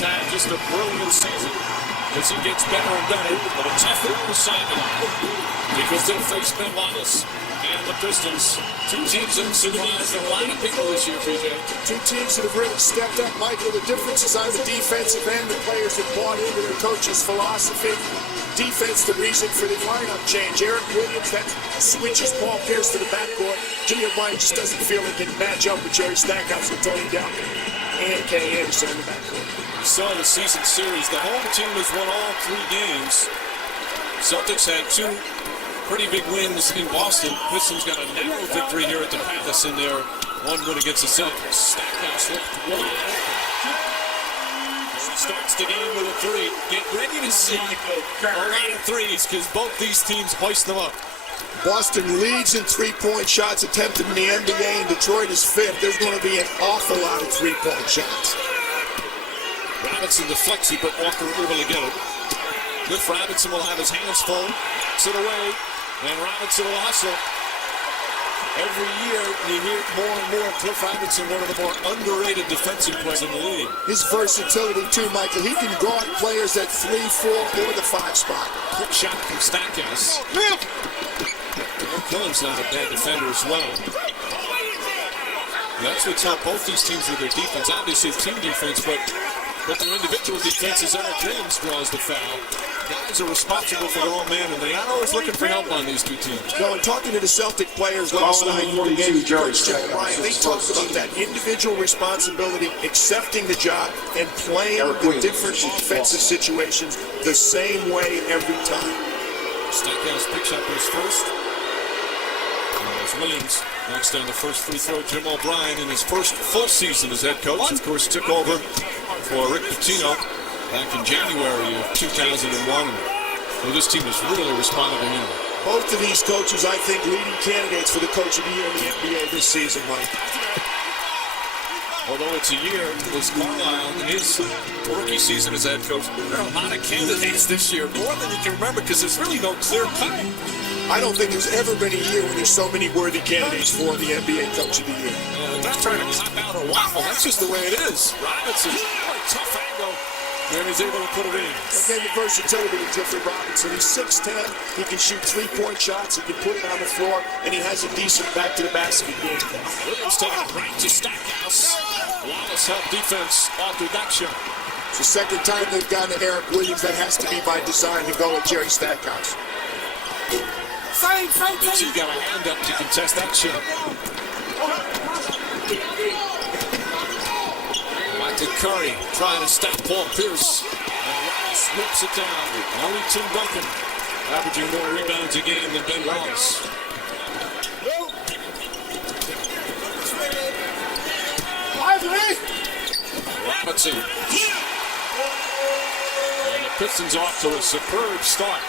has had just a brilliant season as he gets better and better, but a tough assignment because they'll face Ben Wallace and the Pistons. Two teams that have surprised a lot of people this year, PJ. Two teams that have really stepped up, Michael. The difference is on the defensive end. The players have bought into their coach's philosophy. Defense, the reason for the lineup change. Eric Williams, that switches Paul Pierce to the backcourt. Jimmy O'Brien just doesn't feel it can match up with Jerry Stackhouse and Tony Dalton and Kenny Anderson in the backcourt. You saw the season series. The home team has won all 3 games. Celtics had 2 pretty big wins in Boston. Pistons got a narrow victory here at the Palace in their 1 win against the Celtics. Stackhouse left wide open. Starts the game with a 3. Get ready to see a lot of threes because both these teams hoist them up. Boston leads in three-point shots attempted in the NBA, and Detroit is 5th. There's going to be an awful lot of three-point shots. Robinson deflects it, but Walker able to get it. Cliff Robinson will have his hands full. Puts it away, and Robinson will hustle. Every year, you hear more and more Cliff Robinson, one of the more underrated defensive players in the league. His versatility, too, Michael. He can guard players at 3, 4, or the 5 spot. Quick shot from Stackhouse. Killen's not a bad defender as well. That's what's helped both these teams with their defense. Obviously, team defense, but their individual defense is Eric Williams draws the foul. Guys are responsible for their own man, and they are always looking for help on these 2 teams. No, and talking to the Celtic players last night, the game, Coach Jim Ryan, they talked about that individual responsibility, accepting the job, and playing the different offensive situations the same way every time. Stackhouse picks up his first. Williams knocks down the first free throw. Jim O'Brien in his first full season as head coach, of course, took over for Rick Pitino back in January of 2001. Well, this team has really responded to him. Both of these coaches, I think, leading candidates for the Coach of the Year in the NBA this season, Mike. Although it's a year, was Carlisle in his rookie season as head coach. There are a lot of candidates this year, more than you can remember, because there's really no clear cut. I don't think there's ever been a year when there's so many worthy candidates for the NBA Coach of the Year. I'm not trying to cop out or waffle. That's just the way it is. Robinson, tough angle, and he's able to put it in. Again, the versatility of Jeffrey Robinson. He's 6'10". He can shoot 3-point shots. He can put it on the floor, and he has a decent back-to-the-basket game. Williams taking it right to Stackhouse. Wallace helped defense after that shot. It's the second time they've gone to Eric Williams. That has to be by design to go with Jerry Stackhouse. He got a hand up to contest that shot. Michael Curry trying to stop Paul Pierce. And Wallace whips it down. Only Tim Duncan averaging more rebounds a game than Ben Wallace. Robinson. And the Pistons off to a superb start.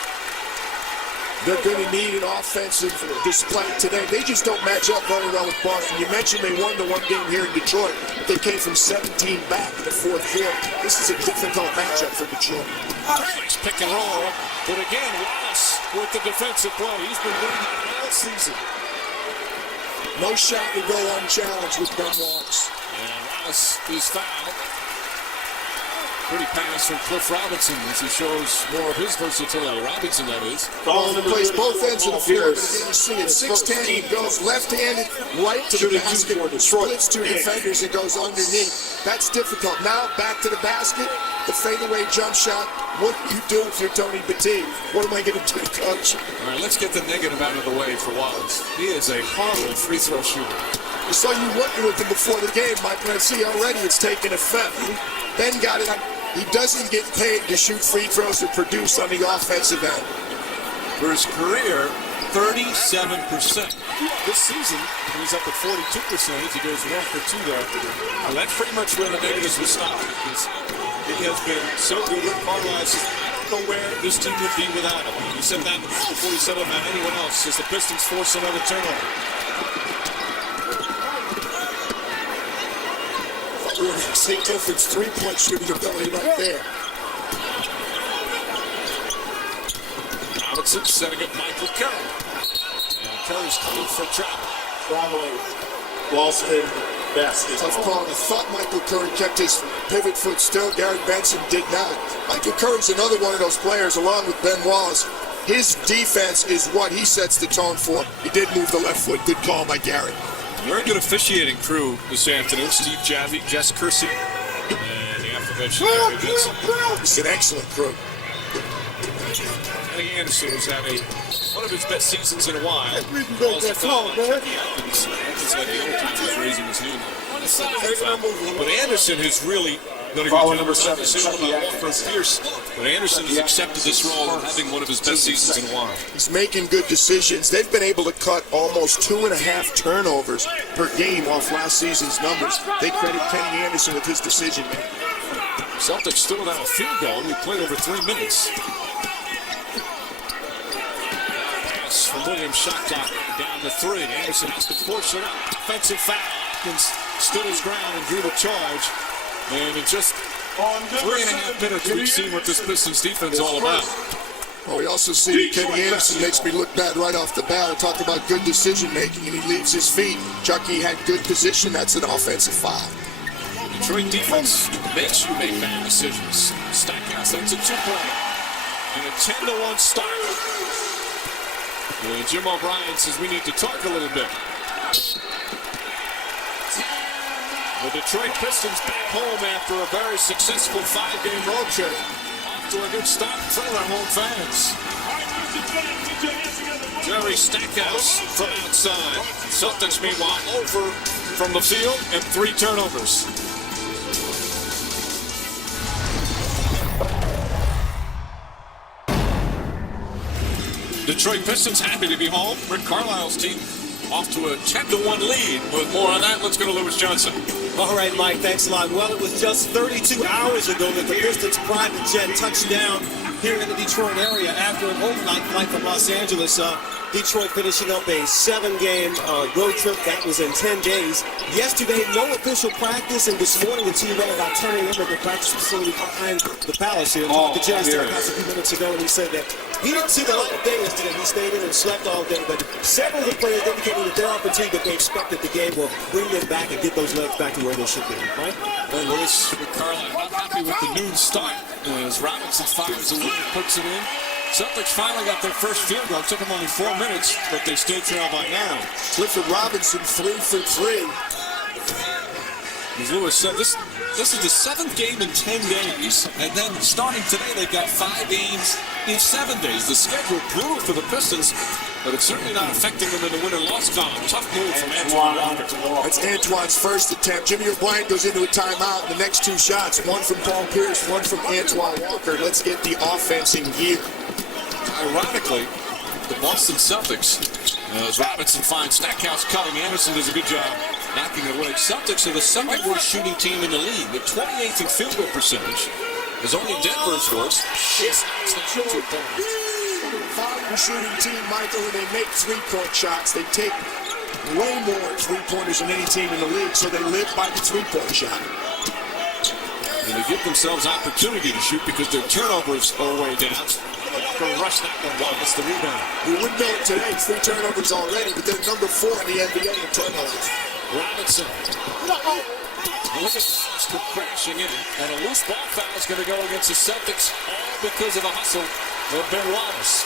They're going to need an offensive display today. They just don't match up very well with Boston. You mentioned they won the 1 game here in Detroit, but they came from 17 back in the 4th quarter. This is a difficult matchup for Detroit. Nice pick and roll, but again, Wallace with the defensive play. He's been doing that all season. No shot to go unchallenged with Ben Wallace. And Wallace is fouled. Pretty pass from Cliff Robinson as he shows more of his versatility. Robinson, that is. He plays both ends of the floor. Again, you see it. 6'10", he goes left-handed right to the basket. Splits 2 defenders and goes underneath. That's difficult. Now back to the basket. The fadeaway jump shot. What do you do if you're Tony Batiste? What am I going to do, Coach? All right, let's get the negative out of the way for Wallace. He is a horrible free throw shooter. I saw you working with him before the game, Mike, and I see already it's taken effect. Ben got it. He doesn't get paid to shoot free throws or produce on the offensive end. For his career, 37%. This season, he's up at 42%. He goes 1 for 2 there. Well, that's pretty much where the negatives will stop. It has been so good with Carlisle. I don't know where this team would be without him. He said that before he said it about anyone else as the Pistons force another turnover. St. Clifford's 3-point shooting ability right there. Robinson setting up Michael Curry. And Curry's coming for trouble. Traveling Boston basket. Tough call. I thought Michael Curry kept his pivot foot still. Gary Benson did not. Michael Curry's another one of those players, along with Ben Wallace. His defense is what he sets the tone for. He did move the left foot. Good call by Gary. Very good officiating crew this afternoon. Steve Javy, Jess Kersey, and the aforementioned Gary Benson. It's an excellent crew. Kenny Anderson was having one of his best seasons in a while. That's all, man. It's like the old times was raising his hand. But Anderson has really Follow number 7, Pierce. But Anderson has accepted this role of having one of his best seasons in a while. He's making good decisions. They've been able to cut almost 2.5 turnovers per game off last season's numbers. They credit Kenny Anderson with his decision making. Celtics still without a field goal. We played over 3 minutes. Pass from Williams, shot clock down to 3. Anderson has to force it up. Defensive foul. Hopkins stood his ground and drew the charge. And in just 3.5 minutes, we've seen what this Pistons defense is all about. Well, we also see Kenny Anderson makes me look bad right off the bat. I talk about good decision making, and he leaves his feet. Chucky had good position. That's an offensive foul. Detroit defense makes you make bad decisions. Stackhouse, that's a 2-point. And a 10-1 start. Well, Jim O'Brien says we need to talk a little bit. The Detroit Pistons back home after a very successful 5-game road trip. Off to a good start in front of their home fans. Jerry Stackhouse from outside. Celtics, meanwhile, over from the field and 3 turnovers. Detroit Pistons happy to be home. Rick Carlisle's team off to a 10-1 lead. With more on that, let's go to Lewis Johnson. All right, Mike, thanks a lot. Well, it was just 32 hours ago that the Pistons private jet touched down here in the Detroit area after an overnight flight from Los Angeles. Detroit finishing up a 7-game road trip that was in 10 days. Yesterday, no official practice, and this morning the team went about turning in at the practice facility behind the Palace here. Talked to Jerry Stackhouse a few minutes ago, and he said that he didn't see the whole day yesterday. He stayed in and slept all day, but several of the players indicated that they're off fatigue, but they expect that the game will bring them back and get those legs back to where they should be. Right? Well, Lewis, Rick Carlisle not happy with the noon start. As Robinson fires a win and puts it in. Celtics finally got their first field goal. It took them only 4 minutes, but they still trail by 9. Clifford Robinson, 3 for 3. As Lewis said, this is the 7th game in 10 days. And then starting today, they've got 5 games in 7 days. The schedule brutal for the Pistons, but it's certainly not affecting them in the win and loss column. Tough move from Antoine Walker. That's Antoine's first attempt. Jimmy O'Brien goes into a timeout. The next 2 shots, one from Paul Pierce, one from Antoine Walker. Let's get the offense in gear. Ironically, the Boston Celtics, as Robinson finds Stackhouse cutting, Anderson does a good job knocking it away. Celtics are the second-worst shooting team in the league, with 28th in field goal percentage. There's only Denver's worst. Volume shooting team, Michael, and they make 3-point shots. They take way more 3-pointers than any team in the league, so they live by the 3-point shot. And they give themselves opportunity to shoot because their turnovers are way down. Going to rush that one. Wallace the rebound. We wouldn't know it today. 3 turnovers already, but they're number 4 in the NBA in turnovers. Robinson. Look at this crashing in. And a loose ball foul is going to go against the Celtics, all because of the hustle of Ben Wallace.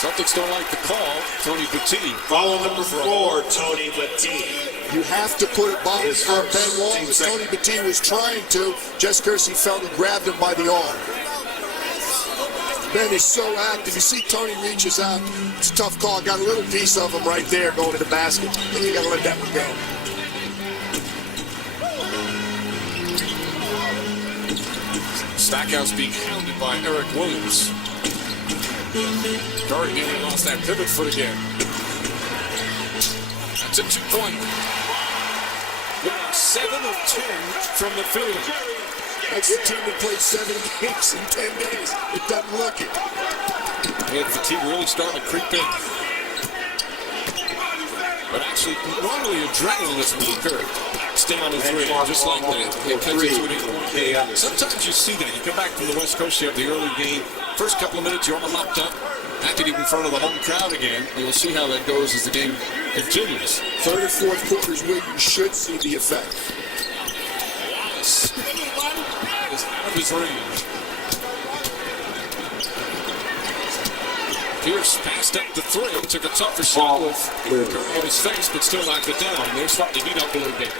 Celtics don't like the call. Tony Petit. Follow number 4, Tony Petit. You have to put a ball on Ben Wallace. Tony Petit was trying to. Jess Kersey fell and grabbed him by the arm. Ben is so active. You see Tony reaches out. It's a tough call. Got a little piece of him right there going to the basket. I think you got to let that one go. Stackhouse being hounded by Eric Williams. Curry nearly lost that pivot foot again. That's a 2-pointer. 7 of 10 from the field. That's the team that played 7 games in 10 days. It doesn't look it. And fatigue really starting to creep in. But actually, normally adrenaline is weaker. Stay on the 3, just like that. It cuts into an 8-point game. Sometimes you see that. You come back from the West Coast, you have the early game. First couple of minutes, you're all locked up. Active in front of the home crowd again. You'll see how that goes as the game continues. 3rd and 4th quarters where you should see the effect. his range. Pierce passed up the three, took a tougher shot with Curry in his face, but still knocked it down. They're starting to heat up a little bit.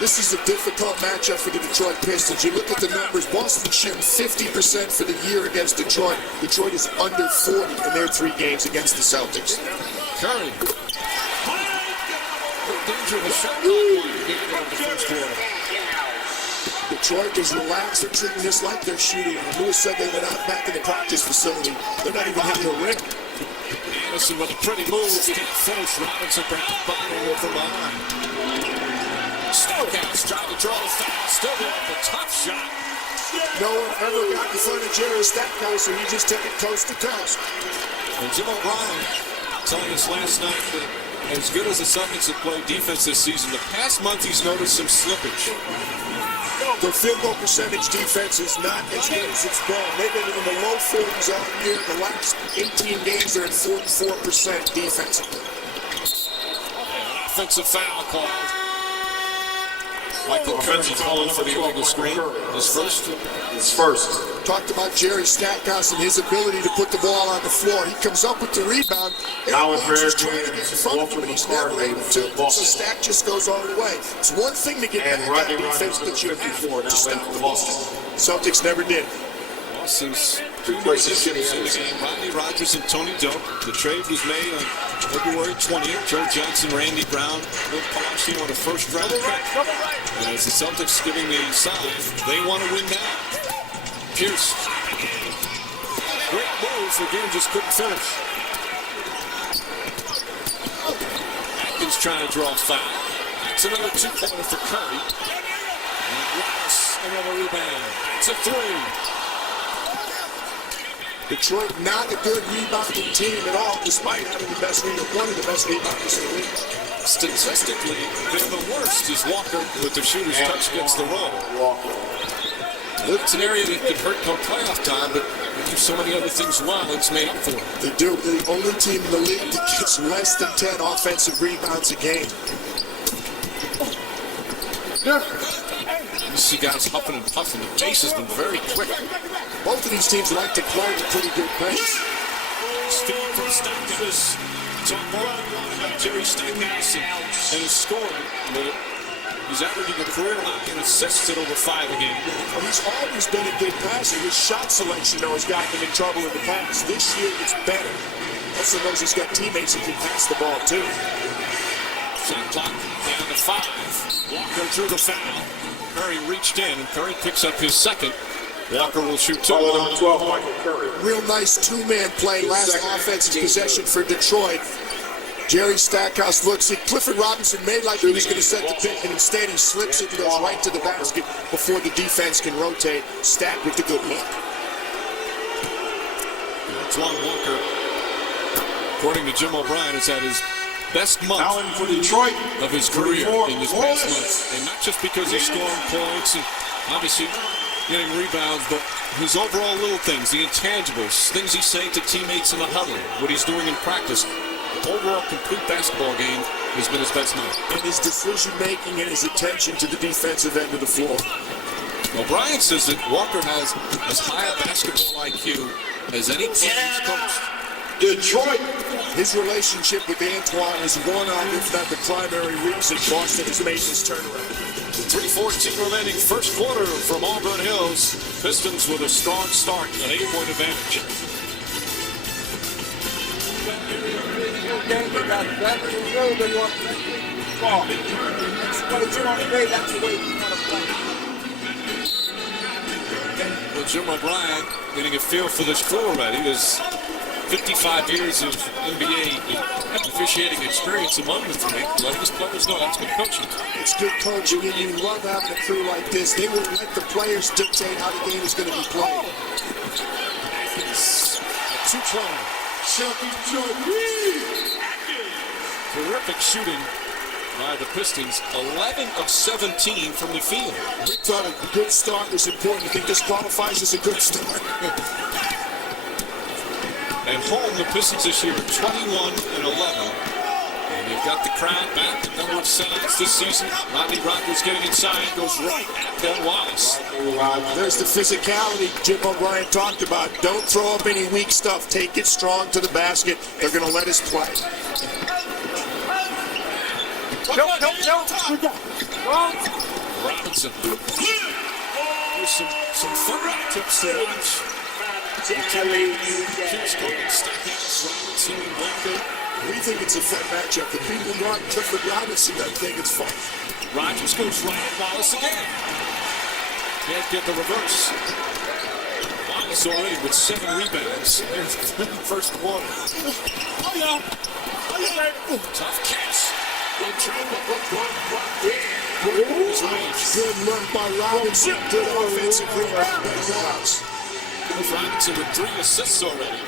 This is a difficult matchup for the Detroit Pistons. You look at the numbers, Boston shooting 50% for the year against Detroit. Detroit is under 40 in their 3 games against the Celtics. Curry. Danger of a shot clock in the first quarter. Detroit is relaxed. They're treating this like they're shooting. And Lewis said they went out back in the practice facility. They're not even hitting a ring. Anderson with a pretty move. Can't finish. Robinson perhaps bottling over behind. Stackhouse trying to draw the foul. Still there with a tough shot. No one ever got in front of Jerry Stackhouse, and he just took it coast to coast. And Jim O'Brien telling us last night that as good as the Celtics have played defense this season, the past month he's noticed some slippage. The field goal percentage defense is not as good as it's been. They've been in the low 40s all year. The last 18 games, they're at 44% defensively. Offensive foul called. Michael Curry calling for the illegal screen. His first. Talked about Jerry Stackhouse and his ability to put the ball on the floor. He comes up with the rebound. Aaron Rodgers trying to get in front of him, and he's never able to. So Stack just goes all the way. It's one thing to get back at defense, but you have to stop the ball. Celtics never did. Boston's 2 new additions in the game, Rodney Rogers and Tony Doak. The trade was made on February 20th. Joe Johnson, Randy Brown, Bill Palacio on a first-round pick. And as the Celtics giving the sign, they want to win now. Pierce. Great move. Again, just couldn't finish. Atkins trying to draw a foul. That's another 2-pointer for Curry. And Wallace, another rebound. It's a 3. Detroit not a good rebounding team at all, despite having the best one of the best rebounders in the league. Statistically, they're the worst is Walker with the shooter's touch against the roll. It's an area that could hurt come playoff time, but they do so many other things well, it's made up for it. They do. They're the only team in the league that gets less than 10 offensive rebounds a game. You see guys huffing and puffing. The pace has been very quick. Both of these teams like to play at a pretty good pace. Speed from Stackhouse. So Jerry Stackhouse and his scoring. He's averaging a career high in assists at over 5 a game. Well, he's always been a good passer. His shot selection, though, has gotten him in trouble in the past. This year, it's better. Also knows he's got teammates who can pass the ball, too. Shot clock down to 5. Walker drew the foul. Curry reached in, and Curry picks up his second. Walker will shoot 2. 12, Michael Curry. Real nice two-man play, last offensive possession for Detroit. Jerry Stackhouse looks at Clifford Robinson, made like he was going to set the pick, and instead he slips it and goes right to the basket before the defense can rotate. Stack with the good look. Antoine Walker, according to Jim O'Brien, has had his best month for Detroit of his career in this past month. And not just because he's scoring points and obviously getting rebounds, but his overall little things, the intangibles, things he's saying to teammates in the huddle, what he's doing in practice. The overall complete basketball game has been his best night. And his decision-making and his attention to the defensive end of the floor. O'Brien says that Walker has as high a basketball IQ as any player he's coached. Detroit. His relationship with Antoine is one of, if not the primary reason Boston has made this turnaround. 3:14 remaining first quarter from Auburn Hills. Pistons with a strong start, an 8-point advantage. Well, Jim O'Brien getting a feel for this crew already. There's 55 years of NBA officiating experience among the three. Let his players know that's good coaching. It's good coaching, and you love having a crew like this. They wouldn't let the players dictate how the game is going to be played. Atkins, a 2-point. Terrific shooting by the Pistons. 11 of 17 from the field. We thought a good start was important. I think this qualifies as a good start. At home, the Pistons this year are 21-11. And you've got the crowd back at number of sellouts this season. Rodney Rogers getting inside, goes right at Ben Wallace. There's the physicality Jim O'Brien talked about. Don't throw up any weak stuff. Take it strong to the basket. They're going to let us play. Robinson. There's some fun tips to watch. Kids going Stackhouse, Robinson, Walker. We think it's a fun matchup. The people who want Clifford Robinson don't think it's fun. Rogers goes right at Wallace again. Can't get the reverse. Wallace already with 7 rebounds in the first quarter. Tough catch. Good run by Robinson. Good offensive rebound. Robinson with 3 assists already.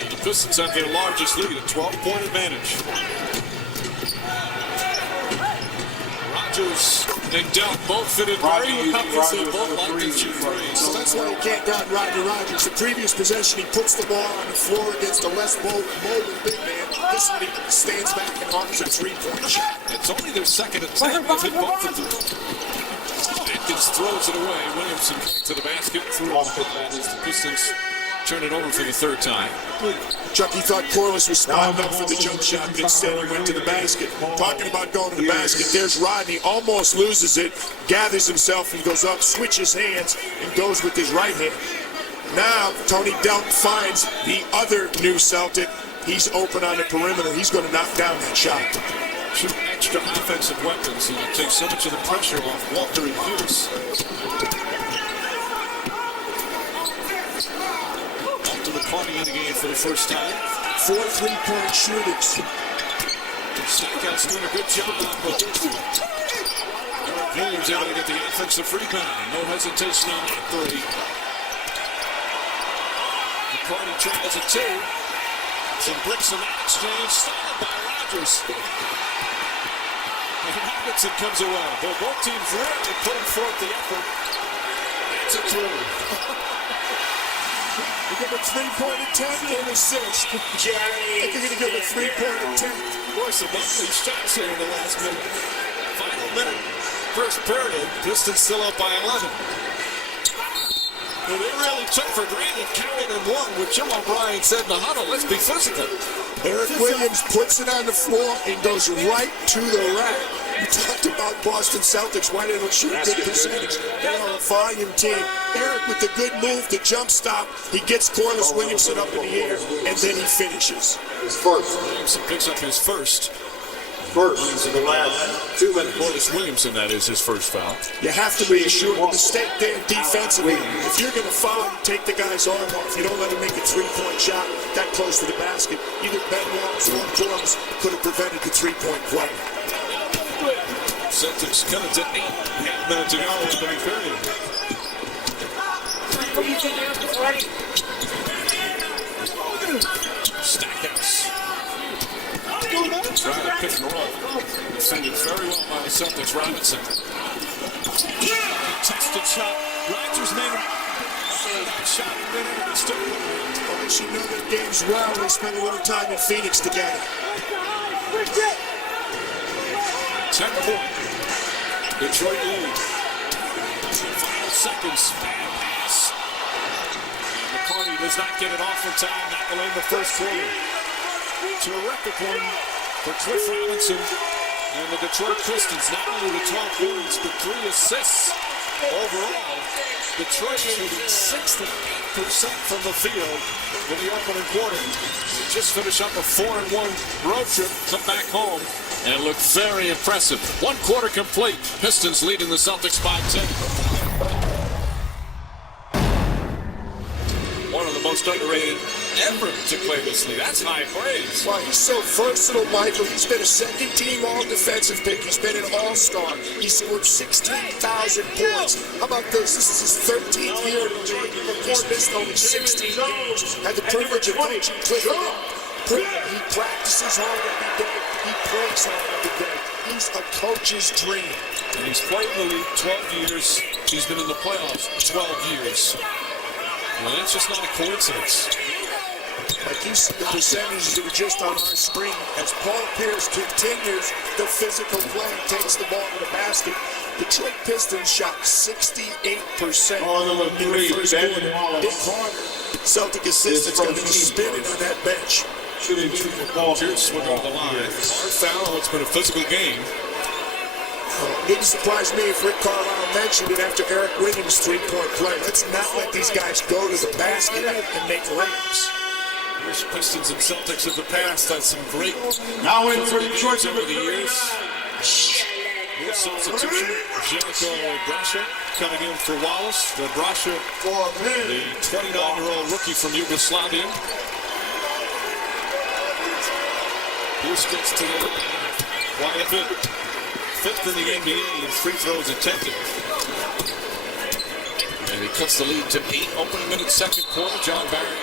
And the Pistons have their largest lead, a 12-point advantage. Rogers and Dell both fit in very comfortably. They both like to shoot threes. So that's why you can't guard Rodney Rogers. The previous possession, he puts the ball on the floor against a less mobile big man. This one, he stands back and offers a 3-point shot. It's only their second attempt. They've hit both of them. Atkins throws it away. Williamson to the basket. Through as the Pistons turn it over for the 3rd time. Chucky thought Corliss was spotting up for the jump shot, but instead he went to the basket. Talking about going to the basket, there's Rodney, almost loses it, gathers himself and goes up, switches hands, and goes with his right hand. Now, Tony Delk finds the other new Celtic. He's open on the perimeter. He's going to knock down that shot. 2 extra offensive weapons, and it takes so much of the pressure off Walker and Pierce. McCarty in the game for the first time. 4 3-point shooters. Stackhouse doing a good job on Williams able to get the offensive rebound. No hesitation on that 3. McCarty tries a 2. Some bricks in that exchange. Stolen by Rogers. And Robinson comes around. Both teams really putting forth the effort. It's a 3. They give a 3-point attempt and assist. They're going to give a 3-point attempt. Boy, some lovely shots here in the last minute. Final minute, first period. Pistons still up by 11. Well, they really took for granted carrying and won, with Jim O'Brien said in the huddle, let's be physical. Eric Williams puts it on the floor and goes right to the rack. You talked about Boston Celtics, why they don't shoot a good percentage. They are a volume team. Eric with the good move, the jump stop, he gets Corliss Williamson up in the air, and then he finishes. His first. Williamson picks up his first. In the last 2 minutes. Corliss Williamson, that is his first foul. You have to be assured the mistake there defensively. If you're going to foul, you take the guy's arm off. You don't let him make a 3-point shot that close to the basket. Either Ben Wallace or Corliss could have prevented the 3-point play. Celtics coming to 8 minutes to go in the third period. Stackhouse. Trying to pick and roll. Defended very well by the Celtics. Robinson. Tested shot. Rogers made a shot and then it still. Well, you know their games well. They spend a little time in Phoenix together. 10-point. Detroit lead. Final seconds. Bad pass. And McCarty does not get it off in time. That will end the first quarter. Terrific one for Cliff Robinson and the Detroit Pistons. Not only the 12 points, but 3 assists overall. Detroit shooting 68% from the field in the opening quarter. They just finished up a 4-1 road trip, come back home, and look very impressive. 1 quarter complete. Pistons leading the Celtics by 10. One of the most underrated ever to play this league. That's high praise. Well, he's so versatile, Michael. He's been a second-team all-defensive pick. He's been an all-star. He scored 16,000 points. How about this? This is his 13th year in the league. He's missed only 16 games. Had the privilege of coaching Clifford. He practices hard every day. He plays hard every day. He's a coach's dream. And he's played in the league 12 years. He's been in the playoffs 12 years. Well, that's just not a coincidence. Like you see the percentages that were just on our screen. As Paul Pierce continues the physical play, takes the ball to the basket. Detroit Pistons shot 68% in the first quarter. Dick Carter, Celtic assistant's going to be spinning on that bench. Pierce went over the line. Hard foul. It's been a physical game. Wouldn't surprise me if Rick Carlisle mentioned it after Eric Williams' three-point play. Let's not let these guys go to the basket and make layups. The Pistons and Celtics of the past had some great Now in for Detroit over the years. New substitution, Jericho Brasha coming in for Wallace. The Brasha, the 29-year-old rookie from Yugoslavia. Pierce gets to the quiet bit. Fifth in the NBA in free throws attempted. And he cuts the lead to 8. Opening minute, second quarter. John Barry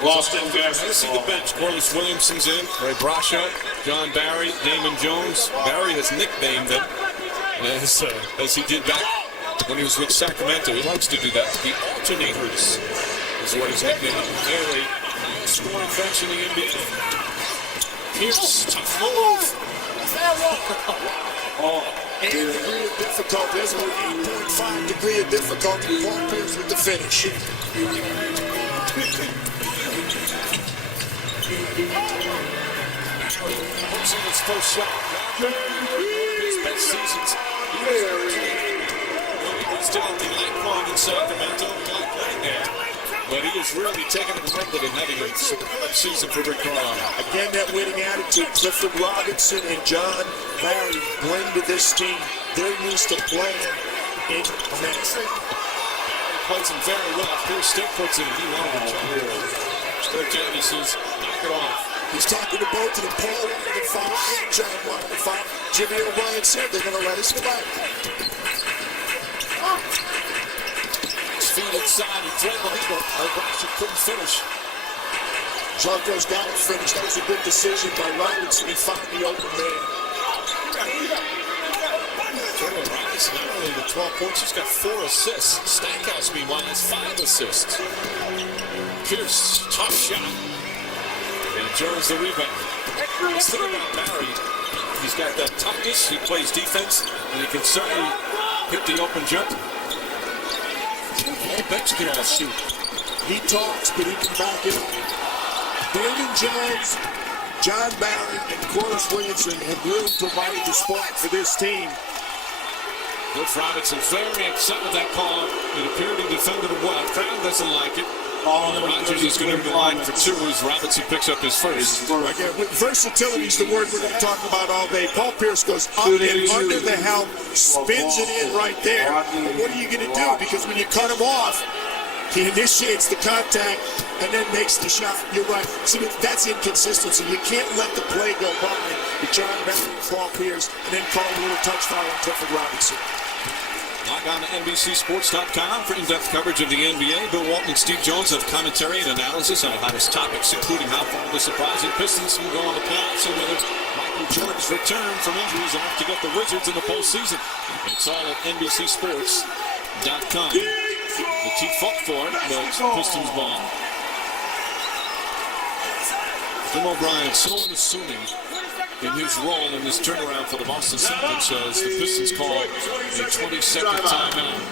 Lost in Let's see the bench. Corliss Williamson's in. Ray Brasha, John Barry, Damon Jones. Barry has nicknamed them as he did back when he was with Sacramento. He likes to do that. The alternators is what his nickname is. They're the highest scoring bench in the NBA. Pierce, tough move. And a degree of difficulty. There's an 8.5 degree of difficulty. Paul Pierce with the finish. Hooks in his first shot. His best seasons. He's still at the light point in Sacramento. Not playing there. But he is really taking it from and having a superb season for Rick Carlisle. Again, that winning attitude. Clifford Robinson and John Barry bring to this team. They're used to playing in minutes. He plays him very well. Pierce still puts it in. He wanted to Still he says, knock it off. He's talking to both of them. Paul wanted to foul and John wanted to foul. Jimmy O'Brien said they're going to let us fight. His feet inside. He threatened the lead. O'Brien couldn't finish. Junko's got it finished. That was a good decision by Robinson. He found the open man. Robinson not only with 12 points, he's got 4 assists. Stackhouse, meanwhile, has 5 assists. Pierce, tough shot. And Jones the rebound. This thing about Barry, he's got that toughness, he plays defense, and he can certainly hit the open jump. I bet you can all shoot. He talks, but he can back it up. Damon Jones, John Barry, and Corliss Williamson have really provided the spark for this team. Cliff Robinson very upset with that call. It appeared he defended him well. Crowd doesn't like it. Rodgers is going to be the line for 2 as Robinson picks up his first. Again, versatility is the word we're going to talk about all day. Paul Pierce goes up and under the helm, spins it in right there. But what are you going to do? Because when you cut him off, he initiates the contact and then makes the shot. You're right. See, that's inconsistency. You can't let the play go by with John Barry and Paul Pierce and then call a little touch foul on Clifford Robinson. Log on to NBCSports.com for in-depth coverage of the NBA. Bill Walton and Steve Jones have commentary and analysis on the hottest topics, including how far the surprising Pistons can go on the playoffs and whether Michael Jordan's return from injuries enough to get the Wizards in the postseason. It's all at NBCSports.com. The Chief fought for it, but Pistons ball. Jim O'Brien so unassuming in his role in this turnaround for the Boston Celtics as the Pistons call a 20-second timeout.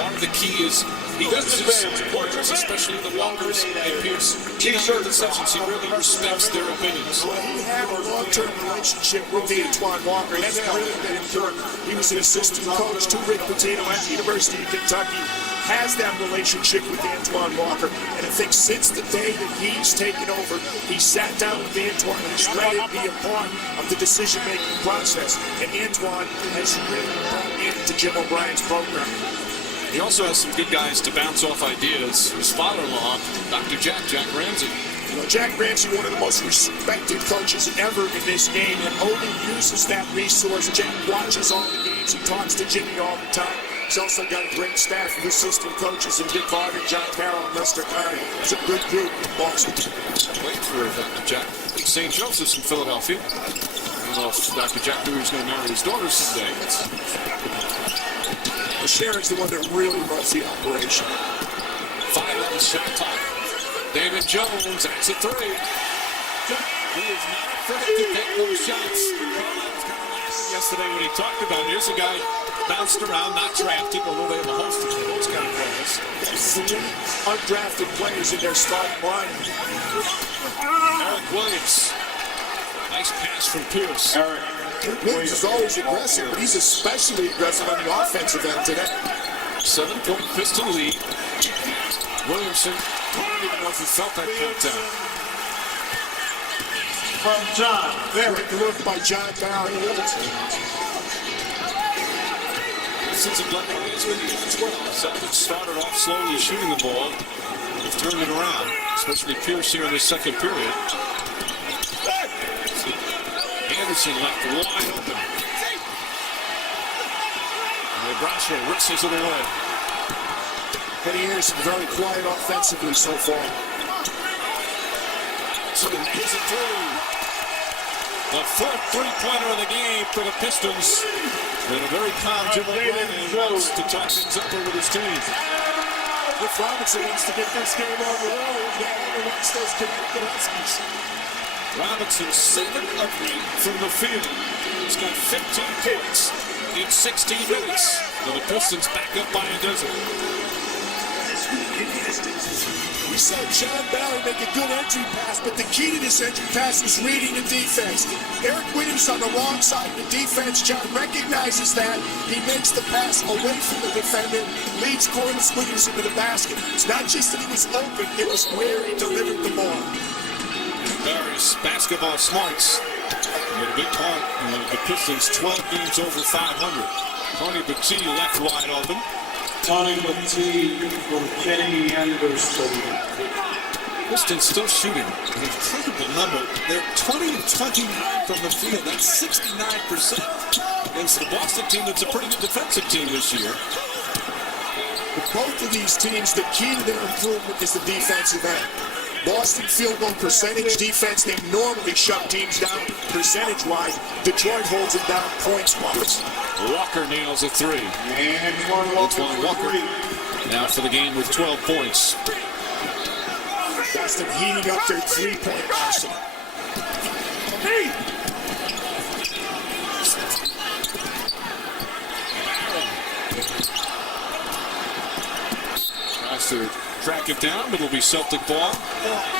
Part of the key is he uses his supporters, especially the Walkers and Pierce. In other decisions, he really respects their opinions. Well, he had a long-term relationship with Antoine Walker. That's really been important. He was an assistant coach to Rick Pitino at the University of Kentucky. Has that relationship with Antoine Walker. And I think since the day that he's taken over, he sat down with Antoine and has let him be a part of the decision-making process. And Antoine has really brought into Jim O'Brien's program. He also has some good guys to bounce off ideas. His father-in-law, Dr. Jack Ramsey. You know, Jack Ramsey, one of the most respected coaches ever in this game, and only uses that resource. Jack watches all the games. He talks to Jimmy all the time. He's also got a great staff of assistant coaches in Dick Carter, John Carroll, and Lester Carter. It's a good group in Boston. Wait for Dr. Jack. St. Joseph's in Philadelphia. I don't know if Dr. Jack knew he was going to marry his daughter someday. Sharon's the one that really runs the operation. 5 on the shot clock. David Jones, that's a three. He is not afraid to take those shots. Carlisle's kind of laughing yesterday when he talked about it. Here's a guy bounced around, not drafted, although they have a host of those kind of players. Undrafted players in their starting lineup. Eric Williams. Nice pass from Pierce. Williams is always aggressive, but he's especially aggressive on the offensive end today. 7-point Piston lead. Williamson, I don't even know if he felt that countdown. From John. Very good look by John Barry. Pistons have done ways with it as well. Celtics started off slowly shooting the ball. They've turned it around, especially Pierce here in the second period. Anderson left wide open. Brasco rips it away. Kenny Anderson very quiet offensively so far. So here's a three. The fourth three-pointer of the game for the Pistons. And a very calm Jim O'Brien wants to talk things up with his team. If Robinson wants to get this game on the road, he wants those connected Huskies. Robinson 7 of 8 from the field. He's got 15 points in 16 minutes. And the Pistons back up by a dozen. We saw John Barry make a good entry pass, but the key to this entry pass is reading the defense. Eric Williams on the wrong side of the defense. John recognizes that. He makes the pass away from the defender, leads Corliss Williams into the basket. It's not just that he was open, it was where he delivered the ball. Barry's basketball smarts made a big part in the Pistons' 12 games over 500. Tony Battie left wide open. Tony Battie from Kenny Anderson. Pistons still shooting an incredible number. They're 20 of 29 from the field. That's 69% against the Boston team that's a pretty good defensive team this year. With both of these teams, the key to their improvement is the defensive end. Boston field goal percentage defense, they normally shut teams down percentage-wise. Detroit holds them down points-wise. Walker nails a three. And Antoine Walker now for the game with 12 points. Boston heating up their three-point arsenal. Tries to track it down, but it'll be Celtic ball.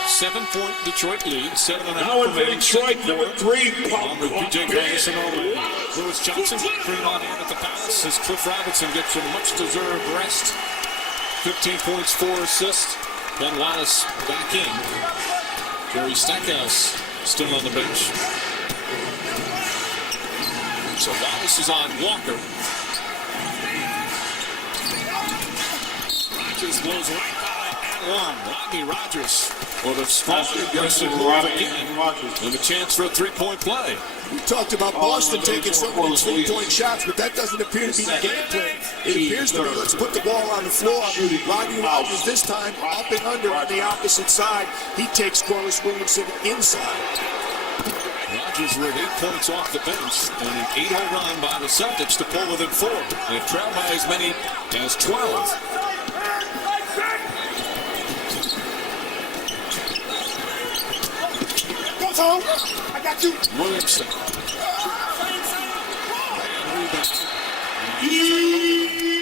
7-point Detroit lead. 7.5 remaining. Detroit, number 3. On with PJ Madison on the Lewis Johnson clean on hand at the pass as Cliff Robinson gets some much-deserved rest. 15 points, 4 assists. Ben Wallace back in. Gary Stackhouse still on the bench. So Wallace is on Walker. Rogers blows right by and one. Rodney Rogers for the strong aggressive move again. And a chance for a three-point play. We talked about Boston taking so many three-point shots, but that doesn't appear to be the game plan. It appears to be, let's put the ball on the floor. Rodney Rogers this time up and under on the opposite side. He takes Corliss Williamson inside. Rogers with 8 points off the bench and an 8-0 run by the Celtics to pull within 4. They've trailed by as many as 12. I got you. Williamson.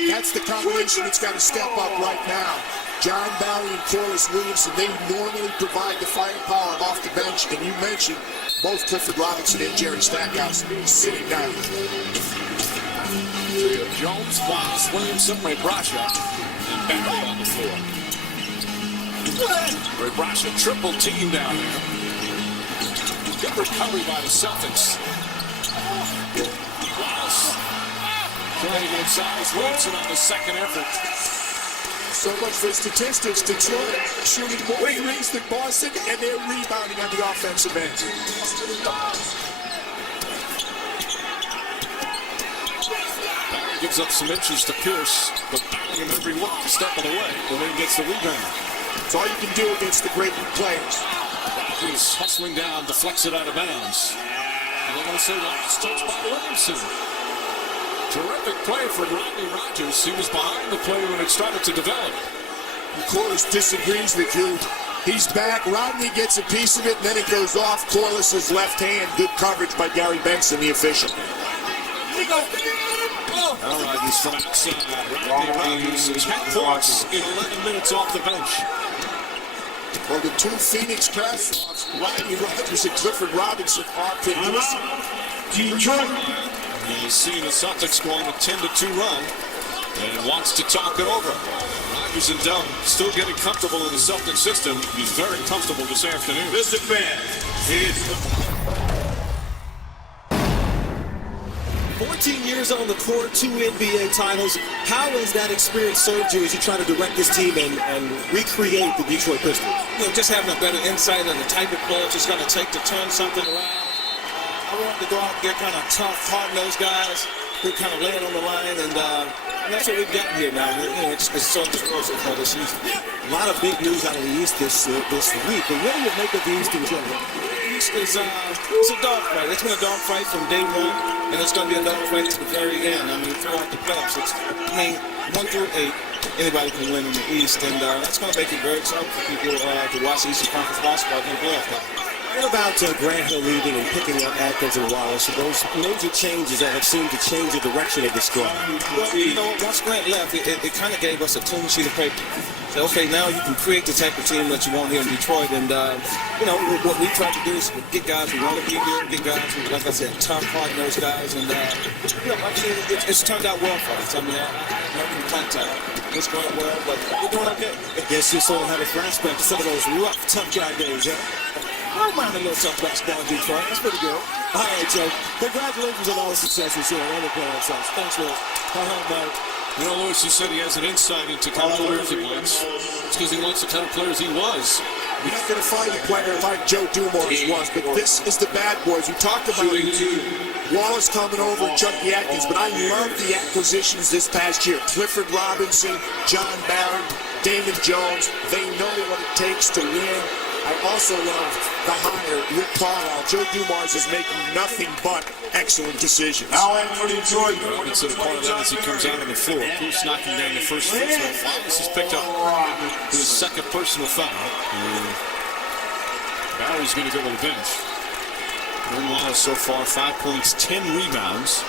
That's the combination that's got to step up right now. John Barry and Corliss Williamson, they normally provide the firepower off the bench, and you mentioned both Clifford Robinson and Jerry Stackhouse sitting down. Jones, Wallace, Williamson, Ray Brasco, and Barry on the floor. Ray Brasco triple team down there. Good recovery by the Celtics. Wallace trying to get inside Williamson on the second effort. So much for statistics. Detroit shooting more threes than Boston, and they're rebounding on the offensive end. Barry gives up some inches to Pierce, but bowing him every step of the way, and then gets the rebound. It's all you can do against the great players. He's hustling down, deflects it out of bounds. And they're going to say last touch by Williamson. Terrific play from Rodney Rogers. He was behind the play when it started to develop. Corliss disagrees with you. He's back. Rodney gets a piece of it, and then it goes off Corliss's left hand. Good coverage by Gary Benson, the official. All right, he's from outside. Rodney 10 points in 11 minutes off the bench. Well, the two Phoenix Castles, Rodney Rogers and Clifford Robinson, are pretty Detroit. He's seeing the Celtics go on a 10-2 run and wants to talk it over. Rogers and Dunn still getting comfortable in the Celtics system. He's very comfortable this afternoon. Mr. Fans, is 14 years on the court, 2 NBA titles. How has that experience served you as you try to direct this team and recreate the Detroit Pistons? You know, just having a better insight on the type of clubs it's going to take to turn something around. I want to go out and get kind of tough, hard-nosed guys who kind of lay it on the line, and that's what we've gotten here now. You know, it's so explosive for this season. A lot of big news out of the East this week. And what do you make of the East in general? It's a dogfight. It's been a dogfight from day one, and it's going to be a dogfight to the very end. I mean, throughout the playoffs, 1 through 8, anybody can win in the East, and that's going to make it very exciting for people to watch Eastern Conference basketball in the playoff time. What about Grant Hill leaving and picking up Atkins and Wallace? Those major changes that have seemed to change the direction of the squad. Well, you know, once Grant left, it kind of gave us a clean sheet of paper. So, okay, now you can create the type of team that you want here in Detroit. And, you know, what we try to do is get guys who want to be here, get guys who, like I said, tough, hard-nosed guys. And, you know, actually, it's turned out well for us. I mean, I have no complaint time. It's going well, but we're doing okay. I guess you sort of had a flashback to some of those rough, tough guy days, huh? I don't mind a little tough basketball in Detroit. That's pretty good. All right, Joe. Congratulations on all the success this year. All the playoff sides. Thanks, Will. Mike. You know, Lewis, you said he has an insight into kind of players he wants. It's because he wants the kind of players he was. You're not going to find a player like Joe Dumars was, but this is the bad boys. We talked about Wallace coming over, Chucky Atkins, but I love the acquisitions this past year. Clifford Robinson, John Barron, Damon Jones. They know what it takes to win. I also love the hire, Rick Carlisle. Joe Dumars is making nothing but excellent decisions. Now in for Detroit. Robinson, part of that as he comes out on the floor. Bruce knocking down the first free throw. Wallace has picked up his second personal foul. Barry's going to go to the bench. Wallace so far, 5 points, 10 rebounds.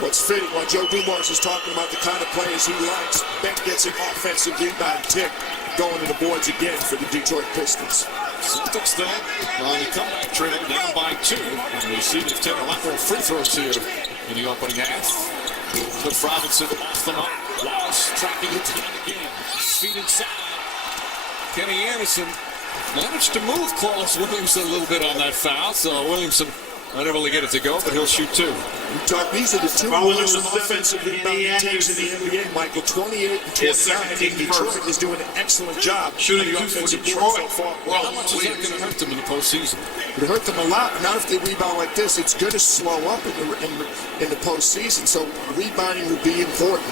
What's fitting while Joe Dumars is talking about the kind of players he likes, Ben gets an offensive rebound tick going to the boards again for the Detroit Pistons. Celtics, though, on the comeback trail, down by 2. And we see they've taken a lot more free throws here in the opening half. Cliff Robinson off the mark. Wallace tracking it down again. Feet inside. Kenny Anderson managed to move Corliss Williamson a little bit on that foul, so Williamson not able to get it to go, but he'll shoot 2. These are the 2 worst offensive rebounding teams in the NBA, Michael. 28 and 29. Detroit is doing an excellent job Shooting on the 2 for offensive Detroit. board so far. How much is that going to hurt them in the postseason? It hurt them a lot. Now if they rebound like this, it's going to slow up in the postseason, so rebounding will be important.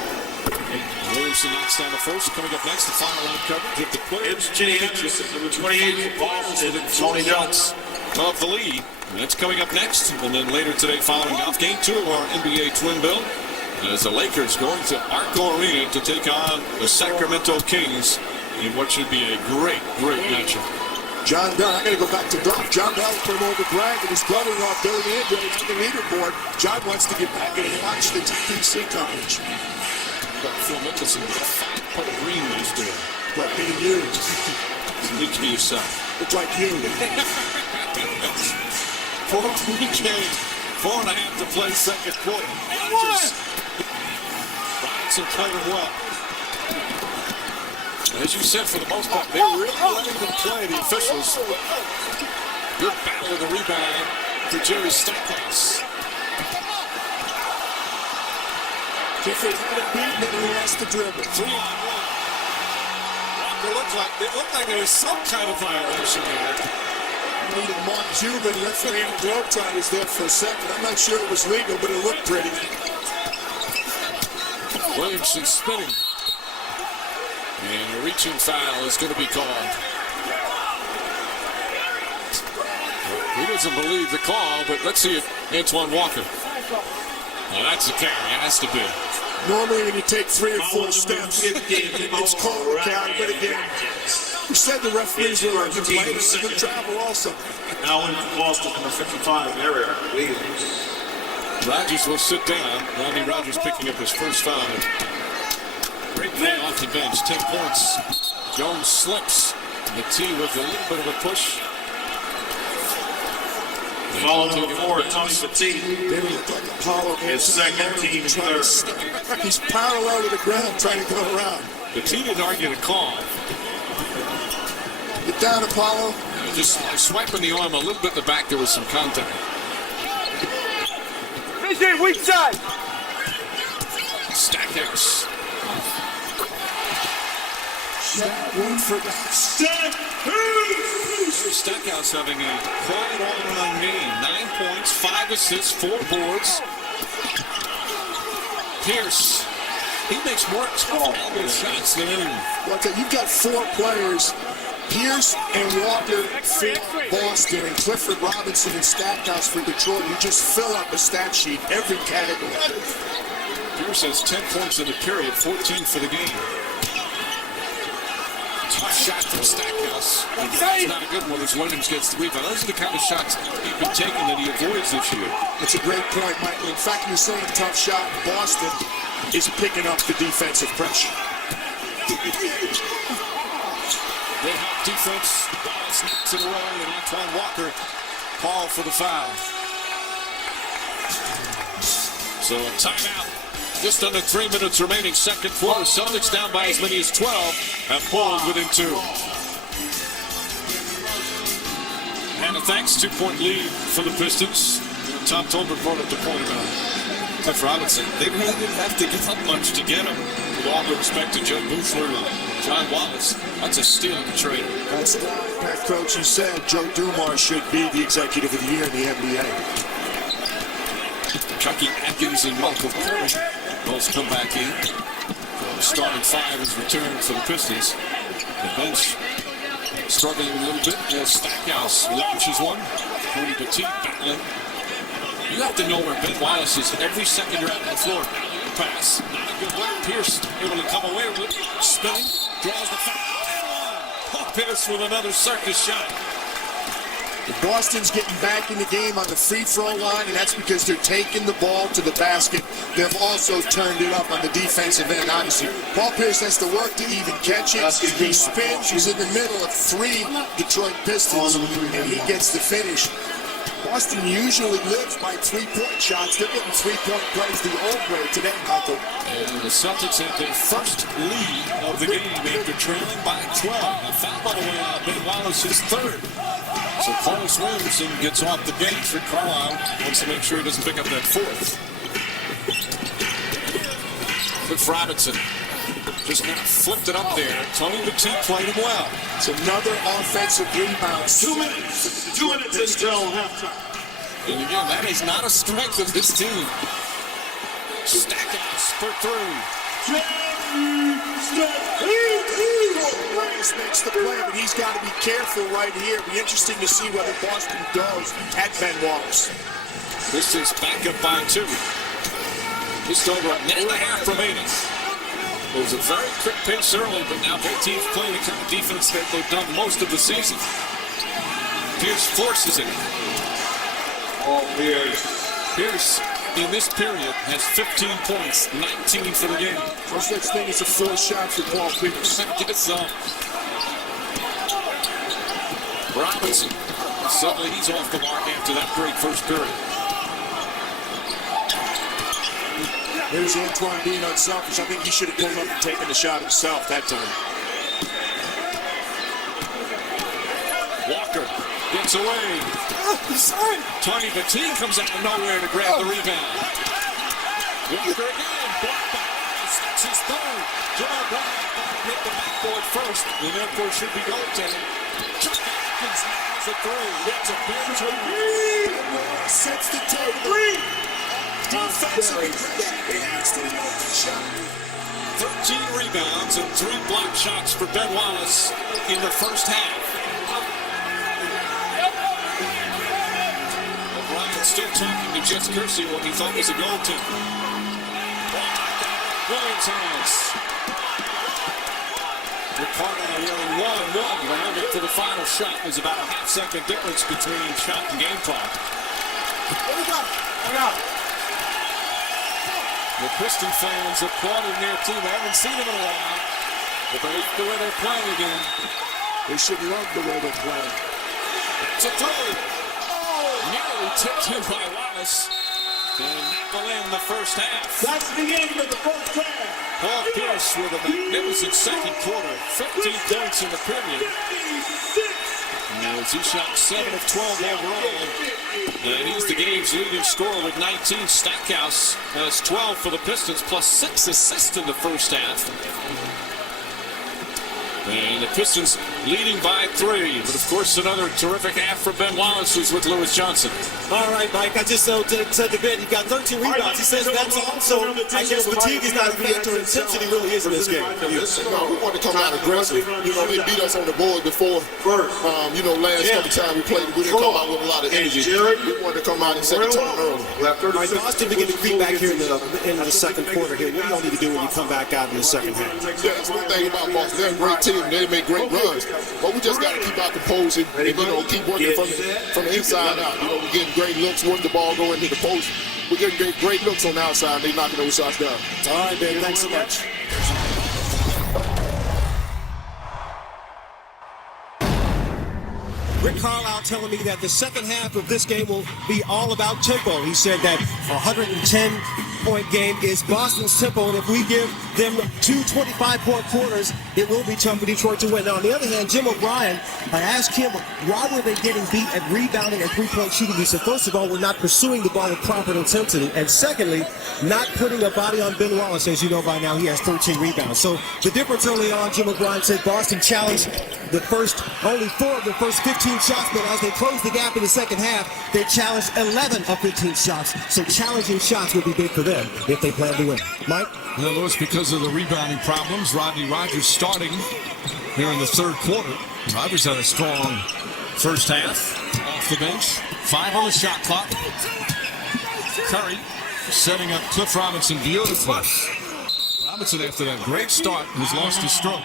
Williamson knocks down the first. Coming up next, the final line coverage with the players. It's Jenny Anderson, number 28 for Boston, and Tony Jones of the lead. And that's coming up next. And then later today, following off game 2 of our NBA Twin Bill, as the Lakers going to Arco Arena to take on the Sacramento Kings in what should be a great matchup. John Bell, I'm going to go back to Doc. John Bell came over Bragg and his brother-in-law Billy Andre on the leaderboard. John wants to get back and watch the TPC coverage. But Phil Mickelson with a 5-putt green last year. Like being you. Look to yourself. Look like you. 4-3 game. 4.5 to play second quarter. Robinson playing well. As you said, for the most part, they're really letting them play, the officials. Good battle of the rebound for Jerry Stackhouse. Clifford had a beat, and then he has to dribble. 3-on-1. It looked like there was some kind of violation there. Mark Cuban, referee on Globetrotters there for a second. I'm not sure it was legal, but it looked pretty. Williamson spinning. And a reaching foul is going to be called. He doesn't believe the call, but let's see it. Antoine Walker. Now that's a carry. It has to be. Normally when you take 3 or 4 steps, it's called a carry, but again, We said the referees were going to play, but they're going to travel also. Now in Boston, number 55, area. Williams. Rodgers will sit down. Rodney Rodgers picking up his first foul. Great play off the bench. 10 points. Jones slips. The T with a little bit of a push. Following number 4, Tony Petit. They look like Apollo. His second, team third. He's parallel to the ground trying to go around. Petit didn't argue the call. Get down, Apollo. Just swiping the arm a little bit in the back. There was some contact. Weak side. Stackhouse. One for Stackhouse having a quiet all-around game. 9 points, 5 assists, 4 boards. Pierce. He makes more shots than anyone. Okay, you've got 4 players. Pierce and Walker for Boston, and Clifford Robinson and Stackhouse for Detroit. You just fill up a stat sheet every category. Pierce has 10 points in the period, 14 for the game. Tough shot from Stackhouse. It's not a good one as Williams gets the rebound. Those are the kind of shots he's been taking that he avoids this year. That's a great point, Michael. In fact, you're saying tough shot. Boston is picking up the defensive pressure. They help defense. Wallace knocks it away, and Antoine Walker called for the foul. So a timeout. Just under 3 minutes remaining, second quarter. Celtics down by as many as 12 and pulled within 2. And a thanks, 2-point lead for the Pistons. Tom Tolbert brought up the point about Cliff Robinson. They really didn't have to give up much to get him. With all due respect to Joe Buchler and John Wallace, that's a steal of the trade. That's the impact coach who said Joe Dumars should be the executive of the year in the NBA. Chucky Atkins and Michael Curry both come back in. The starting 5 is returned for the Pistons. The bench struggling a little bit as Stackhouse launches one. Tony Petit battling. You have to know where Ben Wallace is every second you're out on the floor. Pass. Not a good one. Pierce able to come away with it. Spinning. Draws the foul. Paul Pierce with another circus shot. Boston's getting back in the game on the free throw line, and that's because they're taking the ball to the basket. They've also turned it up on the defensive end, obviously. Paul Pierce has to work to even catch it. He spins. He's in the middle of 3 Detroit Pistons, and he gets the finish. Boston usually lives by 3-point shots. They're getting 3-point plays the old way today, Michael. And the Celtics have their first lead of the game after trailing by 12. A foul, by the way, on Ben Wallace, his 3rd. So Carlos Williamson gets off the bench for Carlisle. Wants to make sure he doesn't pick up that 4th. Cliff Robinson just kind of flipped it up there. Tony Petit played him well. It's another offensive rebound. 2 minutes. 2 minutes until halftime. And again, that is not a strength of this team. Stackhouse for 3. Wallace makes the play, but he's got to be careful right here. It'll be interesting to see whether Boston goes at Ben Wallace. This is back up by 2. Just over a minute and a half remaining. It was a very quick pace early, but now both teams playing the kind of defense that they've done most of the season. Pierce forces it. Pierce, in this period, has 15 points, 19 for the game. No such thing as a 4 shot for Paul Pierce. Get some. Robinson, suddenly he's off the mark after that great first period. There's Antoine being unselfish. I think he should have pulled up and taken the shot himself that time. Walker gets away. Tony Petit comes out of nowhere to grab the rebound. Walker again, blocked by Wallace. That's his 3rd. Jamal Bryant hit the backboard first, and therefore should be goaltending. Chuck Atkins nails a 3. That's a big 2. Sets the tone. 13 rebounds and 3 block shots for Ben Wallace in the first half. O'Brien still talking to Jess Kersey, what he thought was a goal to. Williams hands. Carlisle winning 1-1. Wyoming for the final shot. There's about a half-second difference between shot and game clock. The Piston fans applauding their team. I haven't seen them in a while, but they like the way they're playing again. They should love the way they're playing. It's a three. Nearly tipped in by Wallace. And will end the first half. That's the end of the first half. Paul Pierce with a magnificent second quarter. 15 points in the period. As he shot 7 of 12 overall. And he's the game's leading scorer with 19. Stackhouse has 12 for the Pistons, plus 6 assists in the first half. And the Pistons leading by 3. But of course, another terrific half for Ben Wallace, who's with Lewis Johnson. All right, Mike, I just said to Ben, he got 13 rebounds. He says that's also, I guess fatigue is not a factor. Intensity really is in this game. We want to come out aggressive. They beat us on the board before. Last couple times we played, we didn't come out with a lot of energy. We wanted to come out and set the tone early. All right, Boston begin to creep back here in the second quarter here. What do y'all need to do when you come back out in the second half? Yeah, that's one thing about Boston. They're a great team. They make great runs. But we just got to keep out composing and, keep working from the inside out. We're getting great looks once the ball go into the post. We're getting great looks on the outside. They're knocking those shots down. All right, Ben. Thanks so much. Rick Carlisle telling me that the second half of this game will be all about tempo. He said that a 110-point game is Boston's tempo, and if we give them 2 25-point quarters, it will be tough for Detroit to win. Now, on the other hand, Jim O'Brien, I asked him, why were they getting beat at rebounding and three-point shooting? He said, first of all, we're not pursuing the ball with proper intensity, and secondly, not putting a body on Ben Wallace. As you know by now, he has 13 rebounds. So the difference early on, Jim O'Brien said Boston challenged only 4 of the first 15 shots, but as they closed the gap in the second half, they challenged 11 of 15 shots. So challenging shots will be big for them if they plan to win. Mike? Well, Lewis, because of the rebounding problems, Rodney Rogers starting here in the third quarter. Rogers had a strong first half off the bench. 5 on the shot clock. Curry setting up Cliff Robinson beautifully. Robinson, after that great start, has lost his stroke.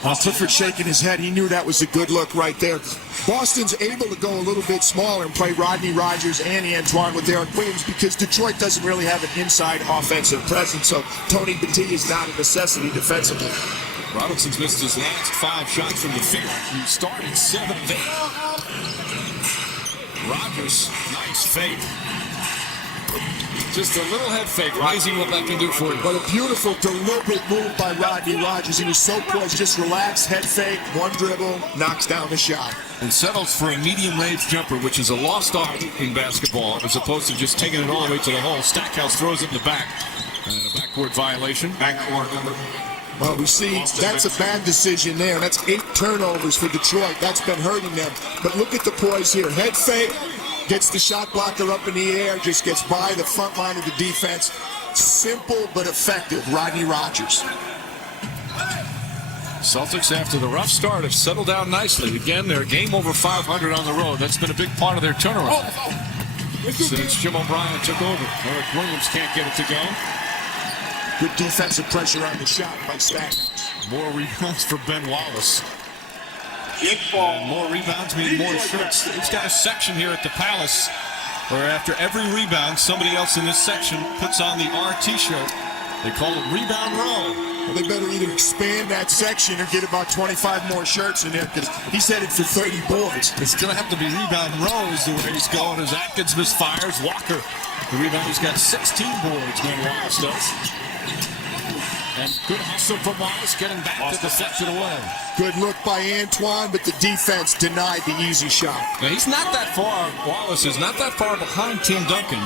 Clifford shaking his head. He knew that was a good look right there. Boston's able to go a little bit smaller and play Rodney Rogers and Antoine with Derek Williams because Detroit doesn't really have an inside offensive presence. So Tony Battie is not a necessity defensively. Robinson's missed his last 5 shots from the field. He started 7 of 8. Rogers, nice fake. Just a little head fake. Amazing what that can do for you. But a beautiful, deliberate move by Rodney Rogers. He was so close, just relaxed, head fake, one dribble, knocks down the shot. And settles for a medium-range jumper, which is a lost art in basketball, as opposed to just taking it all the way to the hole. Stackhouse throws it in the back. And a backcourt violation. Backcourt number. Well, we see that's a bad decision there. That's 8 turnovers for Detroit. That's been hurting them. But look at the poise here. Head fake. Gets the shot blocker up in the air, just gets by the front line of the defense. Simple but effective, Rodney Rogers. Celtics, after the rough start, have settled down nicely. Again, they're game over 500 on the road. That's been a big part of their turnaround since Jim O'Brien took over. Eric Williams can't get it to go. Good defensive pressure on the shot by Stackhouse. More rebounds for Ben Wallace. And more rebounds mean more shirts. He's got a section here at the Palace where after every rebound, somebody else in this section puts on the RT shirt. They call it Rebound Row. Well, they better either expand that section or get about 25 more shirts in there because he's headed for 30 boards. It's going to have to be Rebound Row is the way he's going as Atkins misfires. Walker, the rebound, he's got 16 boards, Ben Wallace does. And good hustle from Wallace, getting back to deflect it away. Good look by Antoine, but the defense denied the easy shot. Now, he's not that far, Wallace is not that far behind Tim Duncan.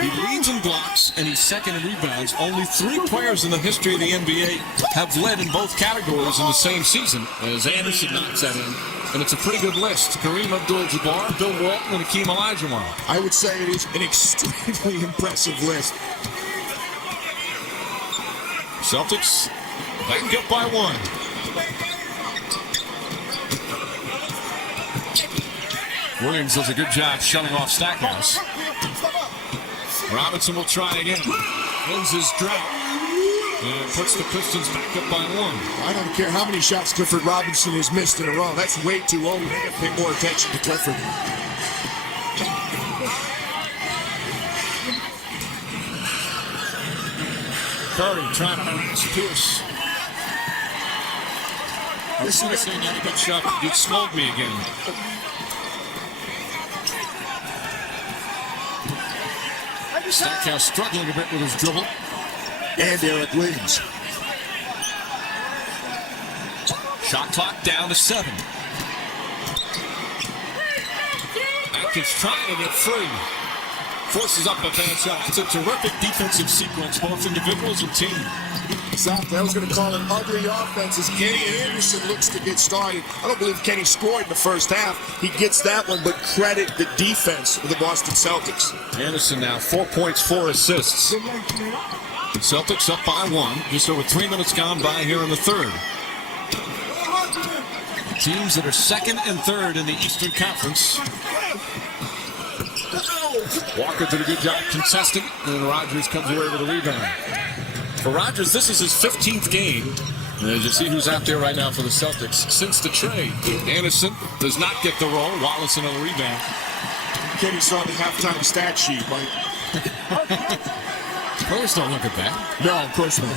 He leads in blocks, and he's second in rebounds. Only 3 players in the history of the NBA have led in both categories in the same season, as Anderson knocks that in. And it's a pretty good list. Kareem Abdul-Jabbar, Bill Walton, and Hakeem Olajuwon. I would say it is an extremely impressive list. Celtics back up by 1. Williams does a good job shutting off Stackhouse. Robinson will try again. Wins his drought. And puts the Pistons back up by 1. I don't care how many shots Clifford Robinson has missed in a row. That's way too old. They got to pay more attention to Clifford. Curry trying to harass Pierce. This is saying not a good shot. It slowed me again. Stackhouse struggling a bit with his dribble. And Eric Williams. Shot clock down to 7. Atkins trying to get free. Forces up a bad shot. It's a terrific defensive sequence, both individuals and team. Exactly. I was going to call it ugly offense as Kenny Anderson looks to get started. I don't believe Kenny scored in the first half. He gets that one, but credit the defense of the Boston Celtics. Anderson now 4 points, 4 assists. Celtics up by 1. Just over 3 minutes gone by here in the third. Teams that are second and third in the Eastern Conference. Walker did a good job contesting, and Rodgers comes away with a rebound. For Rodgers, this is his 15th game. And as you see who's out there right now for the Celtics since the trade. Anderson does not get the roll. Wallace another rebound. Kenny saw the halftime stat sheet, Mike. Players don't look at that. No, of course not.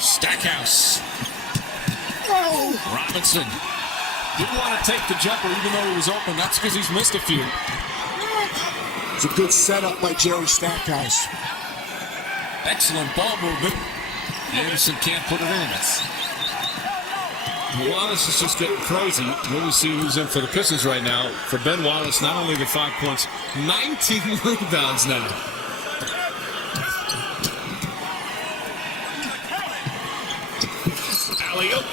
Stackhouse. Robinson didn't want to take the jumper even though he was open. That's because he's missed a few. It's a good setup by Jerry Stackhouse. Excellent ball movement. Anderson can't put it in. Wallace is just getting crazy. Let me see who's in for the Pistons right now. For Ben Wallace, not only the 5 points, 19 rebounds now. Alley-oop.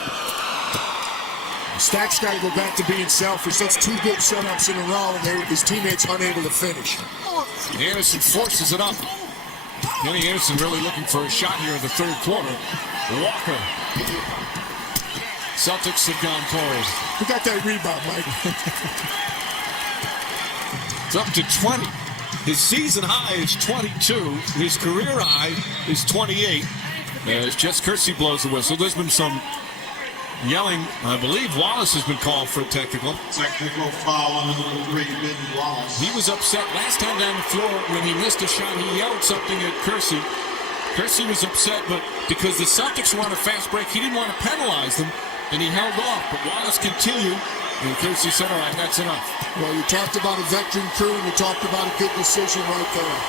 Stack's got to go back to being selfish. That's 2 good setups in a row, and his teammates unable to finish. Anderson forces it up. Kenny Anderson really looking for a shot here in the third quarter. Walker. Celtics have gone cold. Who got that rebound, Mike? It's up to 20. His season high is 22. His career high is 28. As Jess Kersey blows the whistle, there's been some yelling. I believe Wallace has been called for a technical. Technical foul on number 3, Ben Wallace. He was upset last time down the floor when he missed a shot. He yelled something at Kersey. Kersey was upset, but because the Celtics were on a fast break, he didn't want to penalize them, and he held off. But Wallace continued, and Kersey said, all right, that's enough. Well, you talked about a veteran crew, and you talked about a good decision right there.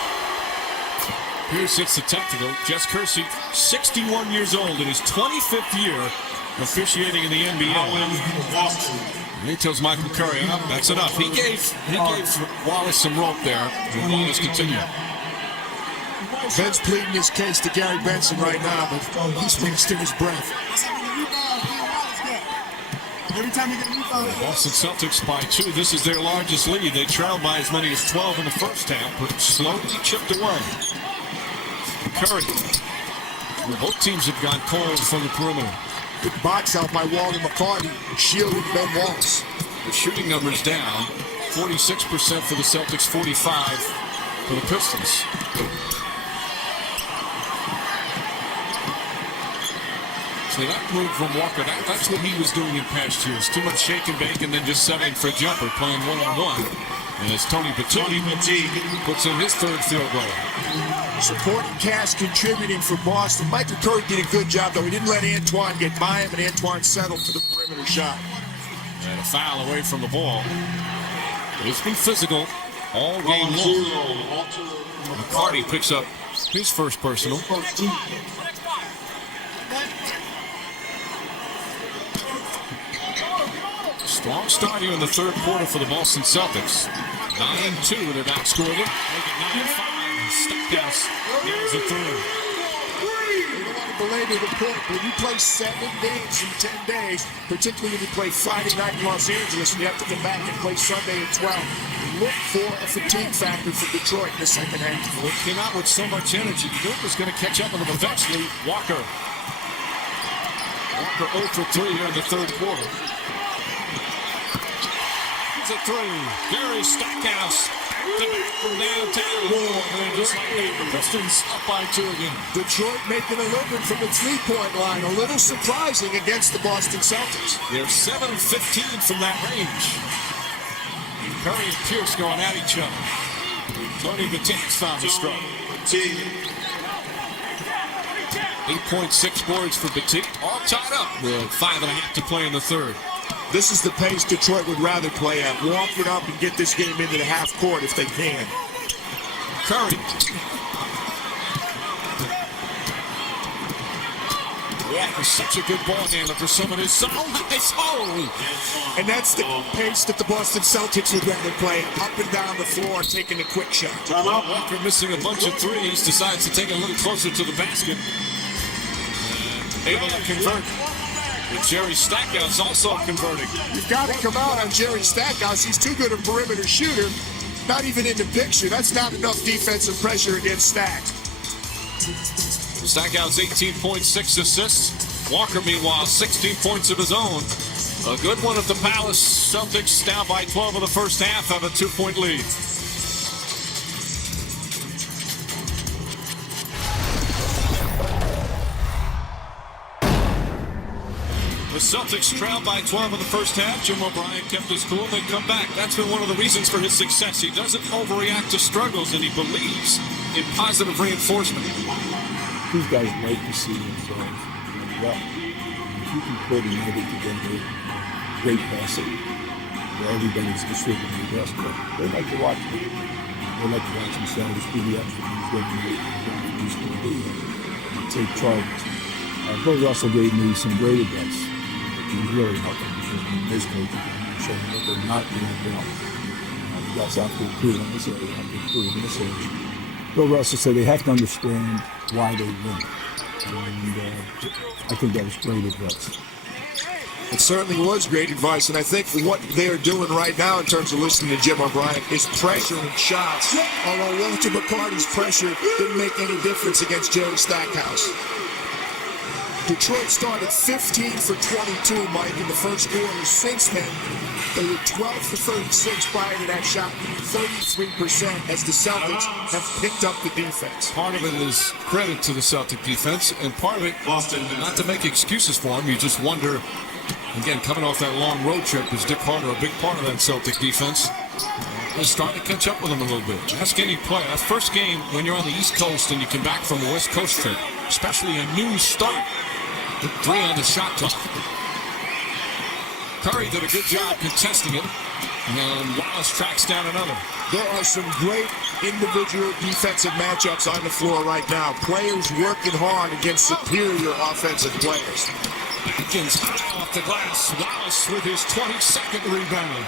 Here's hits the technical. Jess Kersey, 61 years old in his 25th year officiating in the NBA. And he tells Michael Curry, oh, that's enough. He gave Wallace some rope there. And Wallace continued. Ben's pleading his case to Gary Benson right now, but he's wasting his breath. Boston Celtics by 2. This is their largest lead. They trailed by as many as 12 in the first half, but slowly chipped away. Curry. Both teams have gone cold from the perimeter. Good box out by Walter McCarty, shielding Ben Wallace. The shooting numbers down. 46% for the Celtics, 45% for the Pistons. So that move from Walker, that's what he was doing in past years. Too much shake and bake and then just settling for a jumper, playing one-on-one. And as Tony Battini puts in his third field goal. Supporting cast contributing for Boston. Michael Curry did a good job, though. He didn't let Antoine get by him, and Antoine settled for the perimeter shot. And a foul away from the ball. It's been physical all game long. McCarty picks up his first personal. Strong start here in the third quarter for the Boston Celtics. 9-2, they're not scoring. Make it 9-5. Stackhouse nails the third. You don't want to belabor the point, but when you play 7 games in 10 days, particularly when you play Friday night in Los Angeles, and you have to come back and play Sunday at 12, look for a fatigue factor for Detroit in the second half. Well, it came out with so much energy. Duke was going to catch up with them eventually. Walker 0 for 3 here in the third quarter. It's a 3. Gary Stackhouse From downtown. And just like that, the Pistons up by 2 again. Detroit making a living from the three-point line. A little surprising against the Boston Celtics. They're 7 of 15 from that range. Curry and Pierce going at each other. Tony Batti's found the struggle. 8.6 boards for Batit. All tied up with 5.5 to play in the third. This is the pace Detroit would rather play at. Walk it up and get this game into the half court if they can. Curry. Walker's such a good ball handler for some of his zone. And that's the pace that the Boston Celtics would rather play at. Up and down the floor, taking a quick shot. Walker missing a bunch of threes. Decides to take a little closer to the basket. Able to convert. But Jerry Stackhouse also converting. You've got to come out on Jerry Stackhouse. He's too good a perimeter shooter. Not even in the picture. That's not enough defensive pressure against Stack. Stackhouse 18.6 assists. Walker, meanwhile, 16 points of his own. A good one at the Palace. Celtics down by 12 in the first half, have a 2-point lead. The Celtics trailed by 12 in the first half. Jim O'Brien kept his cool. They come back. That's been one of the reasons for his success. He doesn't overreact to struggles, and he believes in positive reinforcement. These guys like to see themselves well. If you can put an edit together, great passing, where everybody's distributing the best, but they like to watch it. They like to watch themselves do the extra things take charge. Bill Russell gave me some great advice. He was really helping his coach showing that they're not doing well. You guys have to improve in this area, have to improve in this area. Bill Russell said they have to understand why they win. And I think that was great advice. It certainly was great advice, and I think what they are doing right now in terms of listening to Jim O'Brien is pressuring shots. Although Walter McCarty's pressure didn't make any difference against Jerry Stackhouse. Detroit started 15 for 22, Mike, in the first quarter. Since then, they were 12 for 36 prior to that shot, 33% as the Celtics have picked up the defense. Part of it is credit to the Celtic defense, and part of it, not to make excuses for them, you just wonder, again, coming off that long road trip, is Dick Harder a big part of that Celtic defense? Is starting to catch up with them a little bit. Ask any player. That first game, when you're on the East Coast and you come back from a West Coast trip, especially a new start, 3 on the shot clock. Curry did a good job contesting it, and Wallace tracks down another. There are some great individual defensive matchups on the floor right now. Players working hard against superior offensive players. Atkins high off the glass. Wallace with his 22nd rebound.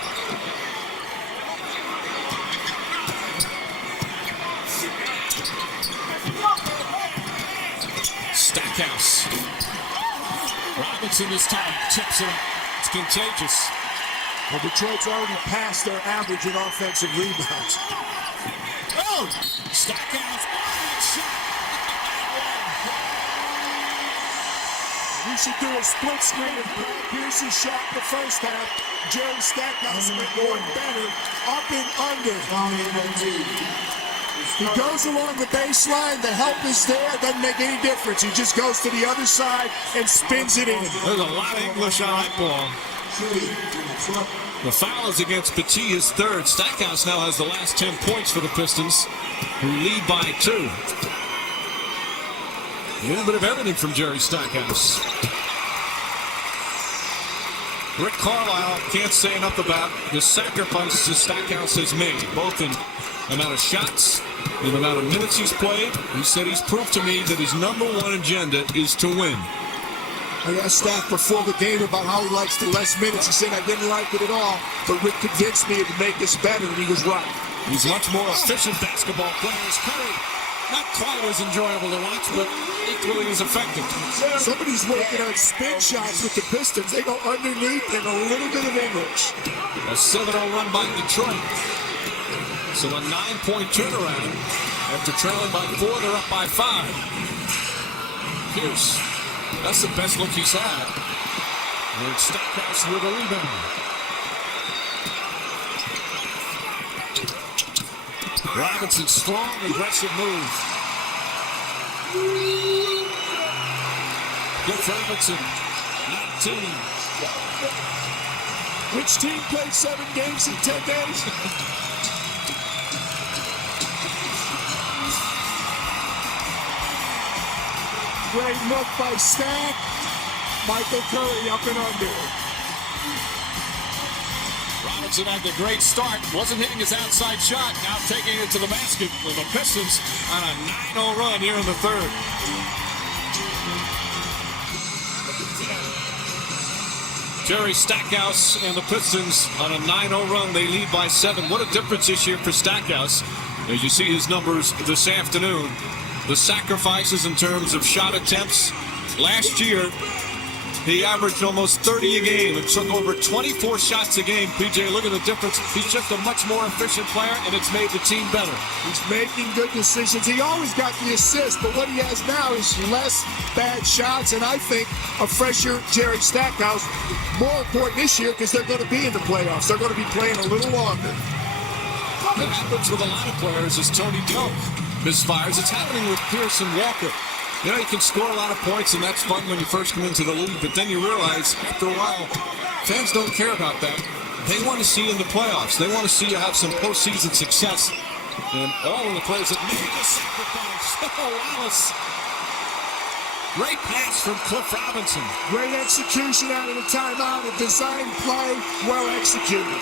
Stackhouse. Robinson this time tips it up. It's contagious. Well, Detroit's already passed their average in offensive rebounds. Oh! Stackhouse. You should do a split screen of Pierce's shot in the first half. Jerry Stackhouse went going better. Up and under. He goes along the baseline. The help is there. Doesn't make any difference. He just goes to the other side and spins it in. There's a lot of English on that ball. The foul is against Petit, his third. Stackhouse now has the last 10 points for the Pistons, who lead by 2. A little bit of everything from Jerry Stackhouse. Rick Carlisle can't say enough about the sacrifices Stackhouse has made, both in amount of shots, the amount of minutes he's played. He said he's proved to me that his #1 agenda is to win. I asked Stack before the game about how he likes the less minutes. He said, I didn't like it at all, but Rick convinced me it would make us better, and he was right. He's much more efficient basketball player as Curry. Not quite as enjoyable to watch, but equally as effective. Somebody's working on spin shots with the Pistons. They go underneath and a little bit of English. A 7-0 run by Detroit. So a 9-point turnaround. After trailing by 4, they're up by 5. Pierce. That's the best look he's had. And Stackhouse with a rebound. Robinson, strong, aggressive move. Cliff Robinson, 19. Which team played 7 games in 10 days? Great look by Stack. Michael Curry up and under. Robinson had the great start. Wasn't hitting his outside shot. Now taking it to the basket with the Pistons on a 9-0 run here in the third. Jerry Stackhouse and the Pistons on a 9-0 run. They lead by 7. What a difference this year for Stackhouse. As you see his numbers this afternoon. The sacrifices in terms of shot attempts. Last year, he averaged almost 30 a game and took over 24 shots a game. PJ, look at the difference. He's just a much more efficient player, and it's made the team better. He's making good decisions. He always got the assist, but what he has now is less bad shots, and I think a fresher Jerry Stackhouse, more important this year because they're going to be in the playoffs. They're going to be playing a little longer. It happens with a lot of players as Tony Delk misfires. It's happening with Pearson Walker. You know, you can score a lot of points, and that's fun when you first come into the league, but then you realize after a while, fans don't care about that. They want to see you in the playoffs. They want to see you have some postseason success. And all of the players that made the sacrifice. Wallace. Great pass from Cliff Robinson. Great execution out of the timeout. A design play, well executed.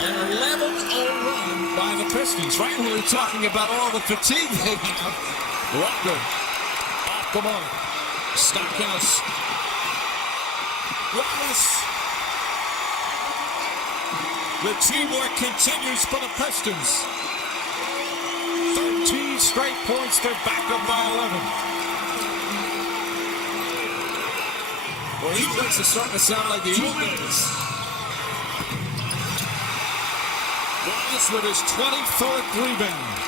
An 11-0 run by the Pistons. Right when we're talking about all the fatigue they have. Walker off the mark. Stackhouse. Wallace. The teamwork continues for the Pistons. 13 straight points. They're back up by 11. Well, these things are starting to sound like the old days. Wallace with his 24th rebound.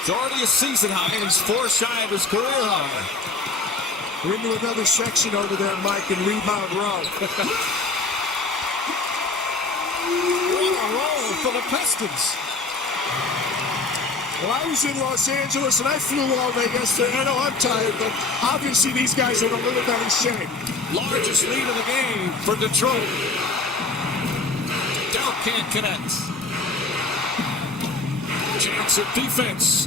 It's already a season high, and he's 4 shy of his career high. We're into another section over there, Mike, in rebound row. What a roll for the Pistons. Well, I was in Los Angeles, and I flew all day yesterday. I know I'm tired, but obviously these guys are in a little bit of shape. Largest lead of the game for Detroit. Dell can't connect. Chance of defense.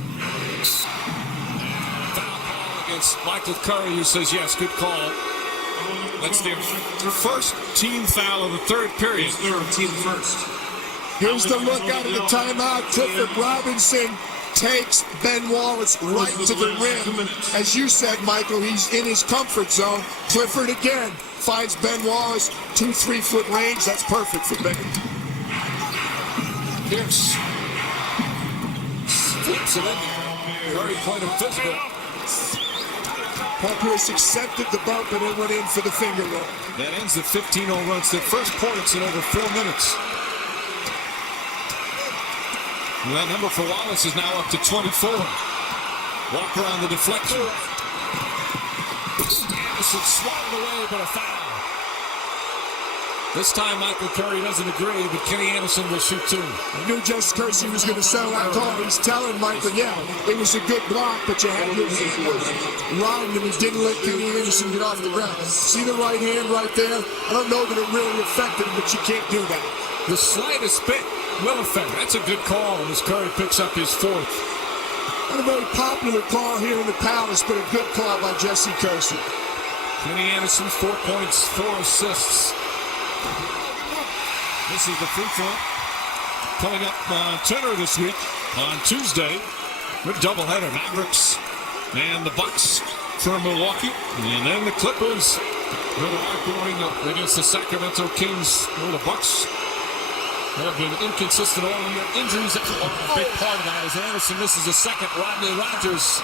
Foul call against Michael Curry, who says yes, good call. That's their first team foul of the third period. Team first. Here's the look out of the timeout. Clifford Robinson takes Ben Wallace right to the rim. As you said, Michael, he's in his comfort zone. Clifford again finds Ben Wallace 2-3 foot range. That's perfect for Ben. Pierce flips it in there. Curry played him physical. Paul Pierce accepted the bump and then went in for the finger roll. That ends the 15-0 run. It's their first points in over 4 minutes. And that number for Wallace is now up to 24. Walker on the deflection. Anderson swatted away, but a foul. This time Michael Curry doesn't agree, but Kenny Anderson will shoot 2. I knew Just Kersey was going to settle that call. He's telling Michael, yeah, it was a good block, but you had your hand around him. He didn't let Kenny Anderson get off the ground. See the right hand right there? I don't know that it really affected him, but you can't do that. The slightest bit will affect. That's a good call as Curry picks up his 4th. Not a very popular call here in the Palace, but a good call by Jesse Kersey. Kenny Anderson, 4 points, 4 assists. This is the free throw coming up on Turner this week on Tuesday. Good doubleheader. Mavericks and the Bucks from Milwaukee. And then the Clippers are going against the Sacramento Kings. Well, the Bucks have been inconsistent all year. Injuries are a big part of that as Anderson misses a second. Rodney Rogers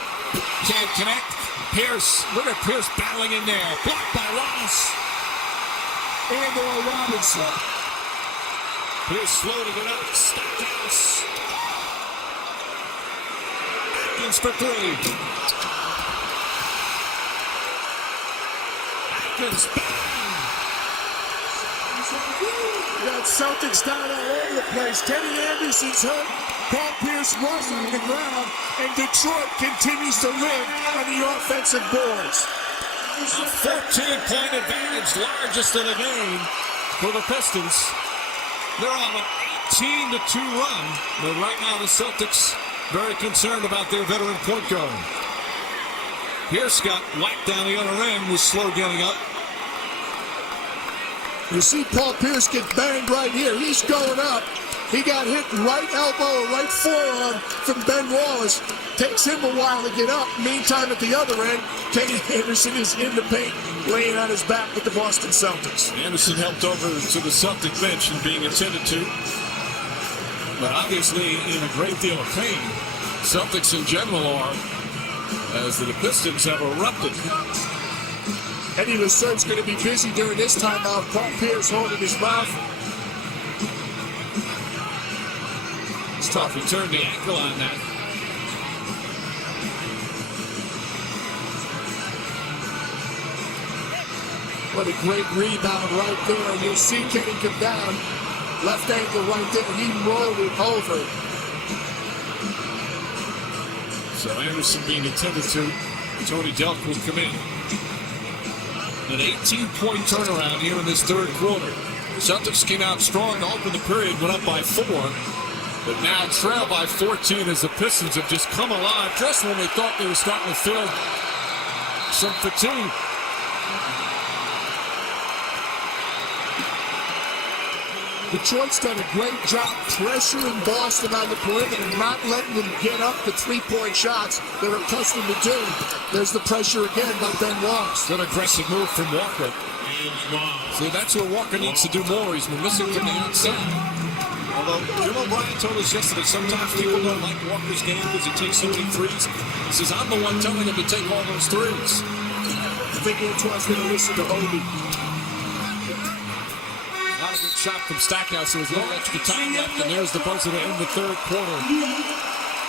can't connect. Pierce, look at Pierce battling in there. Blocked by Wallace. And Robinson. Pierce floating it up. Stackhouse. Atkins for 3. Atkins, bang! got Celtics down all over the place. Kenny Anderson's hurt. Paul Pierce runs on the ground, and Detroit continues to live on the offensive boards. A 14-point advantage, largest in the game for the Pistons. They're on an 18-2 run, but right now the Celtics very concerned about their veteran point guard. Pierce got whacked down the other end, was slow getting up. You see Paul Pierce get banged right here. He's going up. He got hit right elbow, right forearm from Ben Wallace. Takes him a while to get up. Meantime, at the other end, Kenny Anderson is in the paint, laying on his back with the Boston Celtics. Anderson helped over to the Celtic bench and being attended to, but obviously in a great deal of pain. Celtics in general are, as the Pistons have erupted. Eddie Lassert's going to be busy during this timeout. Paul Pierce holding his mouth. It's tough. He turned the ankle on that. What a great rebound right there. And you'll see Kenny come down. Left ankle right there. He rolled it over. So Anderson being attended to. Tony Delk will come in. An 18-point turnaround here in this third quarter. Celtics came out strong to open the period, went up by 4. But now trail by 14 as the Pistons have just come alive just when they thought they were starting to feel some fatigue. Detroit's done a great job pressuring Boston on the perimeter and not letting them get up the three-point shots they're accustomed to do. There's the pressure again by Ben Wallace. Good aggressive move from Walker. See, that's what Walker needs to do more. He's been missing from the outside. Although Jim O'Brien told us yesterday, sometimes people don't like Walker's game because he takes so many threes. He says, I'm the one telling him to take all those threes. I think Antoine's going to listen to Obi. Not a good shot from Stackhouse. There was no extra time left, and there's the buzzer to end the third quarter.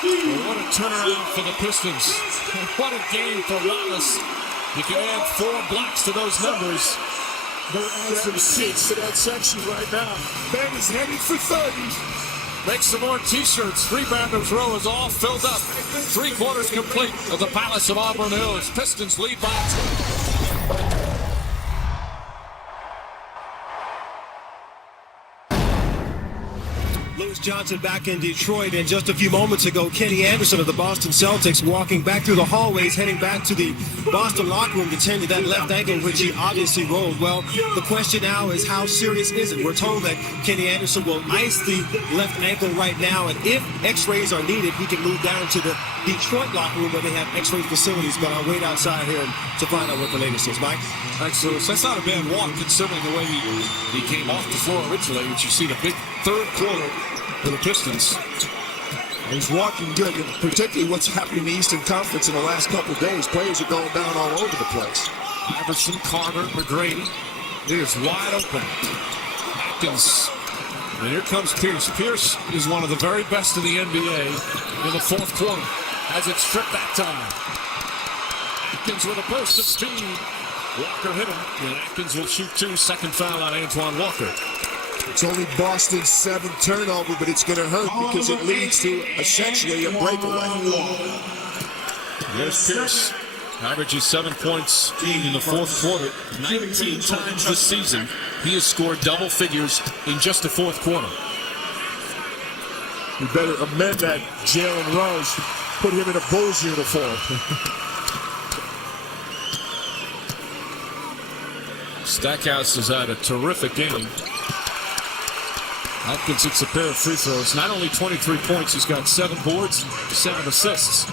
Well, what a turnaround for the Pistons. What a game for Wallace. You can add 4 blocks to those numbers. They're adding some seats to that section right now. Ben is headed for 30. Make some more t-shirts. Rebounders row is all filled up. 3 quarters complete of the Palace of Auburn Hills. Pistons lead by 2. Lewis Johnson back in Detroit, and just a few moments ago, Kenny Anderson of the Boston Celtics walking back through the hallways, heading back to the Boston locker room to tend to that left ankle, which he obviously rolled. Well, the question now is, how serious is it? We're told that Kenny Anderson will ice the left ankle right now, and if x-rays are needed, he can move down to the Detroit locker room where they have x-ray facilities, but I'll wait outside here to find out what the latest is. Mike? Thanks, Lewis. That's not a bad walk considering the way he came off the floor originally, which you see the big third quarter for the Pistons. He's walking good, and particularly what's happening in the Eastern Conference in the last couple of days. Players are going down all over the place. Iverson, Carter, McGrady. It is wide open. Atkins. And here comes Pierce. Pierce is one of the very best in the NBA in the fourth quarter. Has it stripped that time. Atkins with a burst of speed. Walker hit him, and Atkins will shoot 2. Second foul on Antoine Walker. It's only Boston's 7th turnover, but it's going to hurt because it leads to essentially a breakaway. There's Pierce. Averages 7 points in the fourth quarter. 19 times this season, he has scored double figures in just the fourth quarter. You better amend that, Jalen Rose. Put him in a Bulls uniform. Stackhouse has had a terrific game. Atkins hits a pair of free throws. Not only 23 points, he's got 7 boards, 7 assists.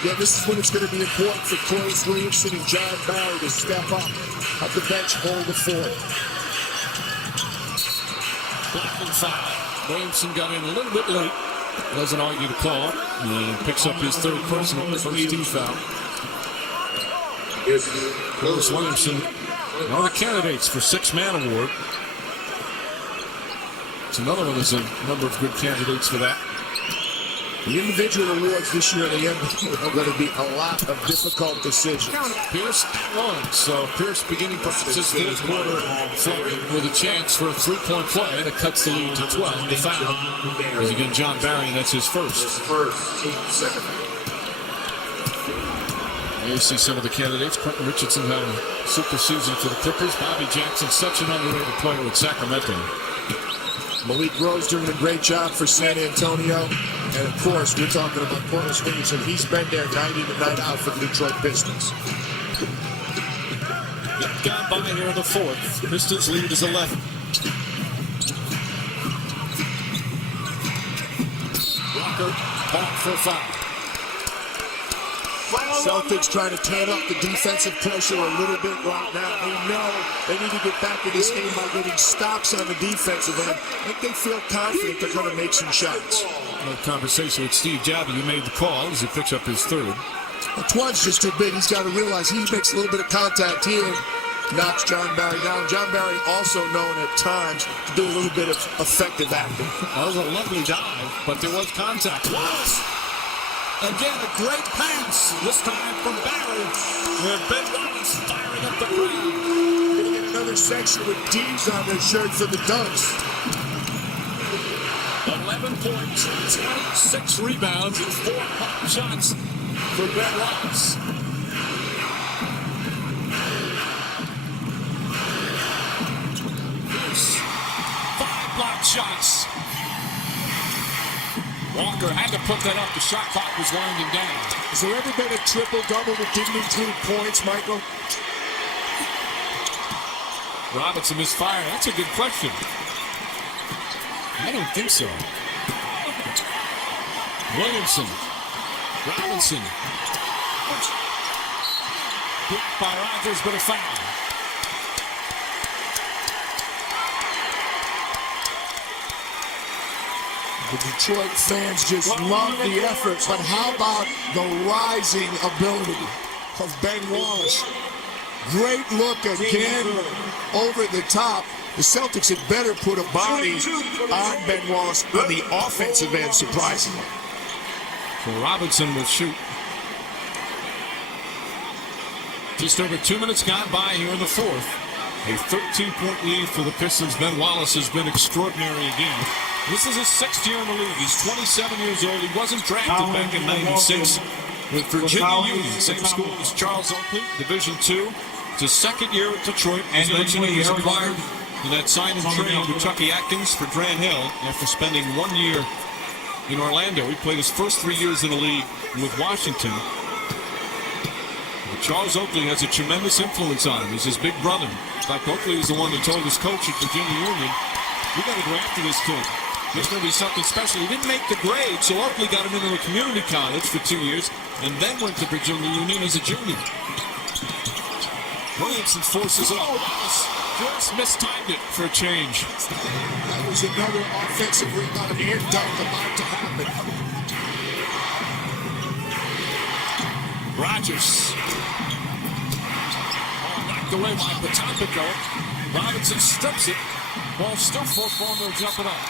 Again, this is when it's going to be important for Close Williamson and John Barry to step up at the bench, hold the fort. Blackman foul. Williamson got in a little bit late. Doesn't argue the call. And picks up his 3rd personal, first team foul. Close Williamson, one of the candidates for 6-man award. It's another one. There's a number of good candidates for that. The individual awards this year in the NBA are going to be a lot of difficult decisions. Pierce at one. So Pierce beginning practices this quarter with a chance for a three-point play that cuts the lead to 12. The foul is again John Barry, and that's his first. You see some of the candidates. Quentin Richardson had a super season for the Clippers. Bobby Jackson, such an underrated player with Sacramento. Malik Rose doing a great job for San Antonio. And of course, we're talking about Corliss Williamson. He's been there night in and night out for the Detroit Pistons. Gone by here in the fourth. Pistons lead is 11. Walker, back for a foul. Celtics trying to turn up the defensive pressure a little bit right now. They know they need to get back in this game by getting stops on the defensive end. I think they feel confident they're going to make some shots. No conversation with Steve Jabby, who made the call as he picks up his third. The twine's just too big. He's got to realize he makes a little bit of contact here, knocks John Barry down. John Barry also known at times to do a little bit of effective acting. That was a lovely dive, but there was contact. Wallace! Again, a great pass, this time from Barry. And Ben Wallace firing up the ground. Gonna get another section with D's on their shirt for the dunks. 11 points, 26 rebounds, and 4 pop shots for Ben Wallace. Here's 5 block shots. Walker had to put that up. The shot clock was winding down. Has there ever been a triple-double that didn't include points, Michael? Robinson misfired. That's a good question. I don't think so. Williamson. Robinson. Blocked by Rodgers, but a foul. The Detroit fans just love the effort, but how about the rising ability of Ben Wallace? Great look again over the top. The Celtics had better put a body on Ben Wallace on the offensive end, surprisingly. So Robinson will shoot. Just over 2 minutes gone by here in the fourth. A 13-point lead for the Pistons. Ben Wallace has been extraordinary again. This is his 6th year in the league. He's 27 years old. He wasn't drafted back in '96 with Virginia Union. Same school as Charles Oakley, Division II. It's his 2nd year at Detroit. As mentioned, he was acquired in that sign and trade with Chucky Atkins for Grant Hill after spending 1 year in Orlando. He played his first 3 years in the league with Washington. But Charles Oakley has a tremendous influence on him. He's his big brother. In fact, Oakley is the one that told his coach at Virginia Union, "We got to go after this kid. There's going to be something special." He didn't make the grade, so Oakley got him into a community college for 2 years and then went to Virginia Union as a junior. Williamson forces it up. Wallace just mistimed it for a change. That was another offensive rebound and dunk about to happen. Rodgers. Knocked away by Potampico. Robinson strips it. Ball still fourth corner, jumping up.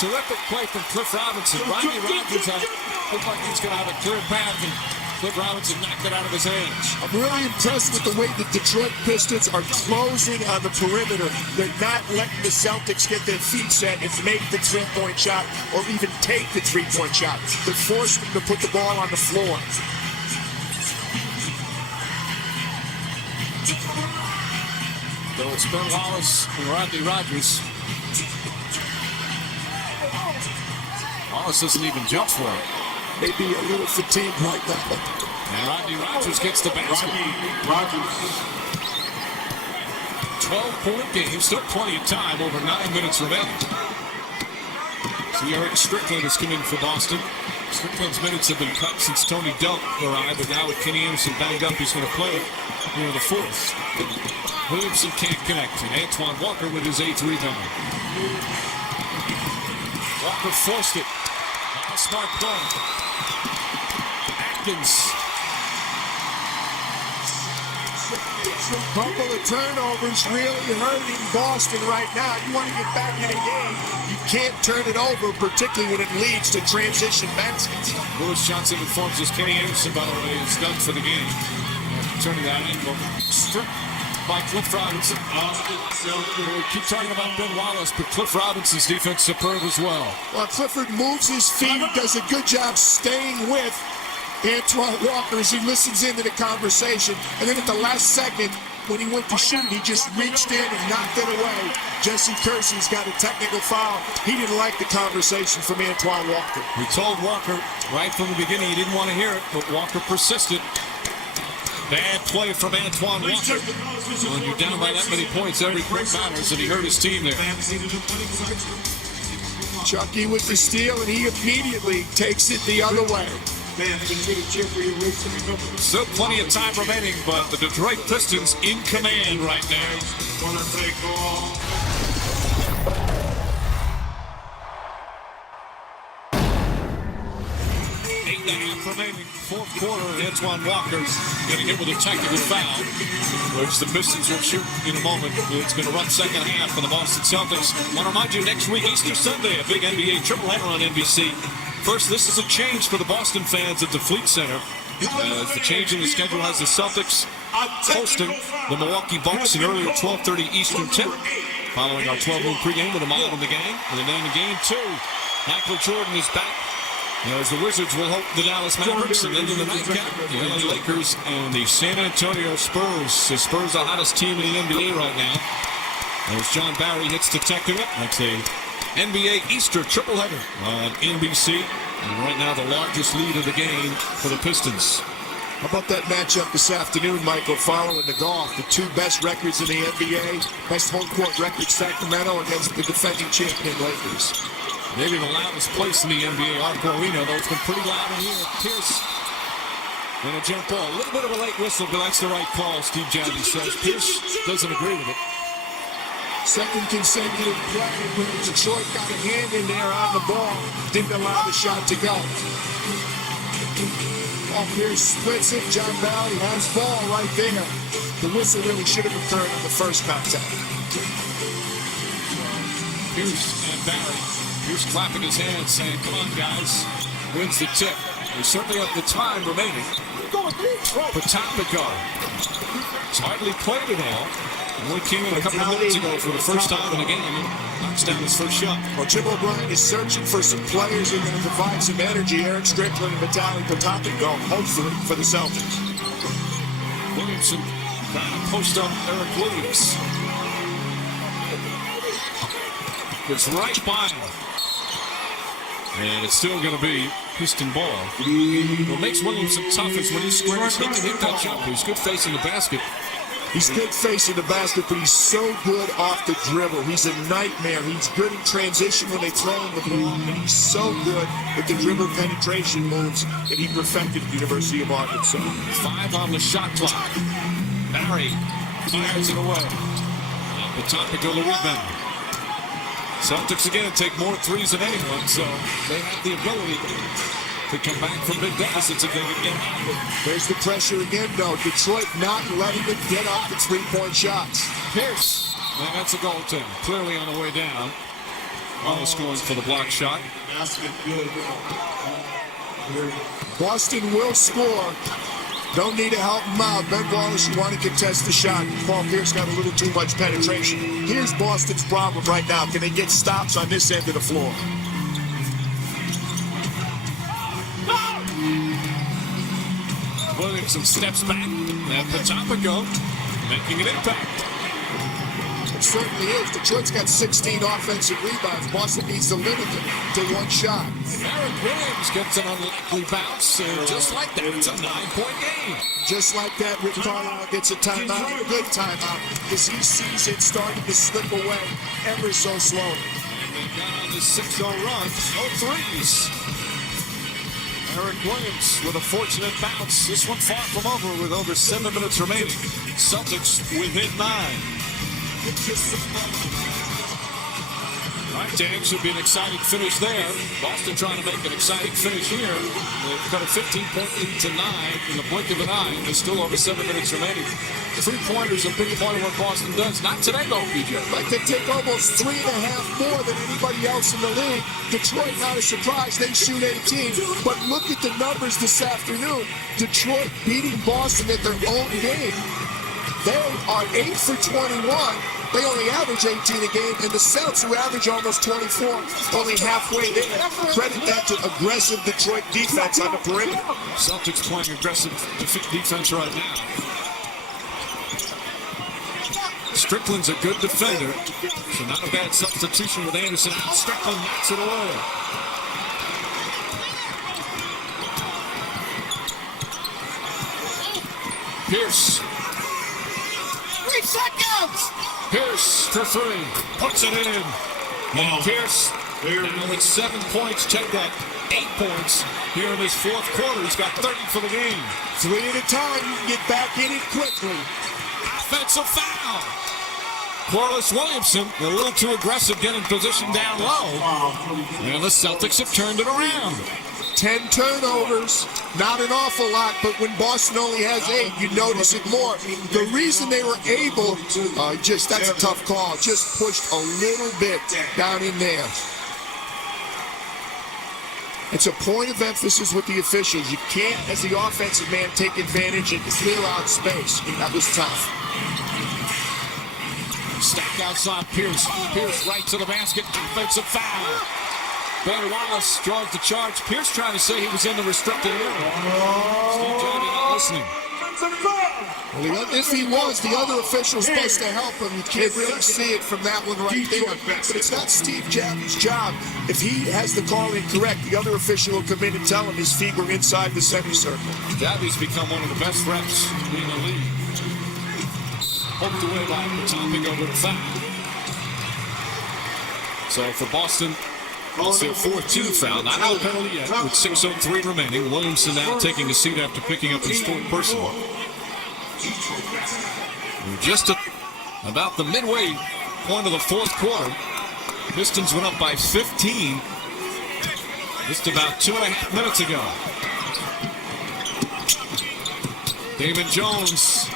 Terrific play from Cliff Robinson. Rodney Rodgers looked like he's going to have a clear path, and Cliff Robinson knocked it out of his hands. I'm really impressed with the way the Detroit Pistons are closing on the perimeter. They're not letting the Celtics get their feet set and make the three-point shot or even take the three-point shot. They're forcing them to put the ball on the floor. So it's Ben Wallace and Rodney Rodgers. Wallace doesn't even jump for it. Maybe a little fatigued like that. And Rodney Rodgers gets the basket. 12-point game, still plenty of time, over 9 minutes remaining. See, Eric Strickland has come in for Boston. Strickland's minutes have been cut since Tony Delk arrived, but now with Kenny Anderson banged up, he's going to play here in the fourth. Williamson can't connect, and Antoine Walker with his 8th rebound. Walker forced it. Not a smart play. Atkins. Couple of turnovers really hurting Boston right now. You want to get back in the game, you can't turn it over, particularly when it leads to transition baskets. Lewis Johnson informs us Kenny Anderson, by the way, is done for the game. Turning that ankle. Stripped by Cliff Robinson. We keep talking about Ben Wallace, but Cliff Robinson's defense superb as well. Well, Clifford moves his feet, does a good job staying with Antoine Walker as he listens into the conversation. And then at the last second, when he went to shoot, he just reached in and knocked it away. Jesse Kersey's got a technical foul. He didn't like the conversation from Antoine Walker. We told Walker right from the beginning he didn't want to hear it, but Walker persisted. Bad play from Antoine Walker. When you're down by that many points, every point matters, and he hurt his team there. Chucky with the steal, and he immediately takes it the other way. Still plenty of time remaining, but the Detroit Pistons in command right now. 8.5 remaining, fourth quarter, and Antoine Walker's getting hit with a technical foul, which the Pistons will shoot in a moment. It's been a rough second half for the Boston Celtics. I want to remind you, next week, Easter Sunday, a big NBA tripleheader on NBC. First, this is a change for the Boston fans at the Fleet Center. The change in the schedule has the Celtics hosting the Milwaukee Bucks in earlier 12:30 Eastern tip, following our 12 noon pregame with a mile in the game. And then in game 2, Michael Jordan is back as the Wizards will host the Dallas Mavericks, and then in the nightcap, the LA Lakers and the San Antonio Spurs. The Spurs are the hottest team in the NBA right now. As John Barry hits to Tecton, that's a NBA Easter tripleheader on NBC. And right now the largest lead of the game for the Pistons. How about that matchup this afternoon, Michael, following the golf? The two best records in the NBA, best home court record, Sacramento against the defending champion Lakers. Maybe the loudest place in the NBA, Arco Arena, though it's been pretty loud in here. Pierce and a jump ball. A little bit of a late whistle, but that's the right call, Steve Jabby says. Pierce doesn't agree with it. Second consecutive play where Detroit got a hand in there on the ball. Didn't allow the shot to go. Paul Pierce splits it. John Barry has ball right there. The whistle really should have occurred on the first contact. Pierce and Barry. Pierce clapping his hands saying, come on, guys. Wins the tip. They certainly have the time remaining. Potapico. He's hardly played at all. Only came in a couple of minutes ago for the first time in the game. Knocks down his first shot. Well, Jim O'Brien is searching for some players who are going to provide some energy. Eric Strickland and Vitaly Potapico, hopefully, for the Celtics. Williamson trying to post up Eric Williams. It's right by him. And it's still going to be Piston ball. What makes Williamson tough is when he scores, he can hit that jumper. He's good facing the basket. He's good facing the basket, but he's so good off the dribble. He's a nightmare. He's good in transition when they throw him the ball, and he's so good with the dribble penetration moves that he perfected at the University of Arkansas. 5 on the shot clock. Barry fires it away. The topic of the rebound. Celtics again take more threes than anyone, so they have the ability to come back from big deficits if they can get out. There's the pressure again, though. Detroit not letting it get off the three-point shots. Pierce, and that's a goaltender. Clearly on the way down. Wallace going for the block shot. Boston will score. Don't need to help him out. Ben Wallace, you want to contest the shot. Paul Pierce got a little too much penetration. Here's Boston's problem right now. Can they get stops on this end of the floor? Williamson steps back. And Potapico making an impact. It certainly is. Detroit's got 16 offensive rebounds. Boston needs to limit them to one shot. Eric Williams gets an unlikely bounce, and just like that, it's a 9-point game. Just like that, Rick Carlisle gets a timeout, a good timeout, because he sees it starting to slip away ever so slowly. And they got on this 6-0 run. No threes. Eric Williams with a fortunate bounce. This one far from over with over 7 minutes remaining. Celtics within 9. right, Dan, should be an exciting finish there. Boston trying to make an exciting finish here. They've got a 15-point lead to 9 in the blink of an eye. There's still over 7 minutes remaining. Three-pointers a big part of what Boston does. Not today, though, PJ. Like they take almost 3.5 more than anybody else in the league. Detroit, not a surprise, they shoot 18. But look at the numbers this afternoon. Detroit beating Boston at their own game. They are 8 for 21. They only average 18 a game, and the Celtics, who average almost 24, only halfway there. Credit that to aggressive Detroit defense on the perimeter. Celtics playing aggressive defense right now. Strickland's a good defender, so not a bad substitution with Anderson. Strickland knocks it away. Pierce. 3 seconds! Pierce for 3. Puts it in. And Pierce, now with 7 points, check that. 8 points here in his fourth quarter. He's got 30 for the game. 3 at a time, you can get back in it quickly. Offensive foul. Corliss Williamson, a little too aggressive getting position down low. And the Celtics have turned it around. 10 turnovers, not an awful lot, but when Boston only has 8, you notice it more. The reason they were able, that's a tough call, just pushed a little bit down in there. It's a point of emphasis with the officials. You can't, as the offensive man, take advantage and clear out space. That was tough. Stack outside Pierce. Pierce right to the basket. Offensive foul. Ben Wallace draws the charge. Pierce trying to say he was in the restricted area. Steve Johnny not listening. Well, if he was, the other official's supposed to help him. You can't really see it from that one right there. But it's not Steve Johnny's job. If he has the call incorrect, the other official will come in and tell him his feet were inside the semicircle. Gabby's become one of the best reps in the league. Poked away by Potopic over the foul. So for Boston, it's their 4-2 foul. Not out penalty yet with 6:03 remaining. Williamson now taking a seat after picking up his fourth personal. We're just about the midway point of the fourth quarter. Pistons went up by 15 just about 2.5 minutes ago. David Jones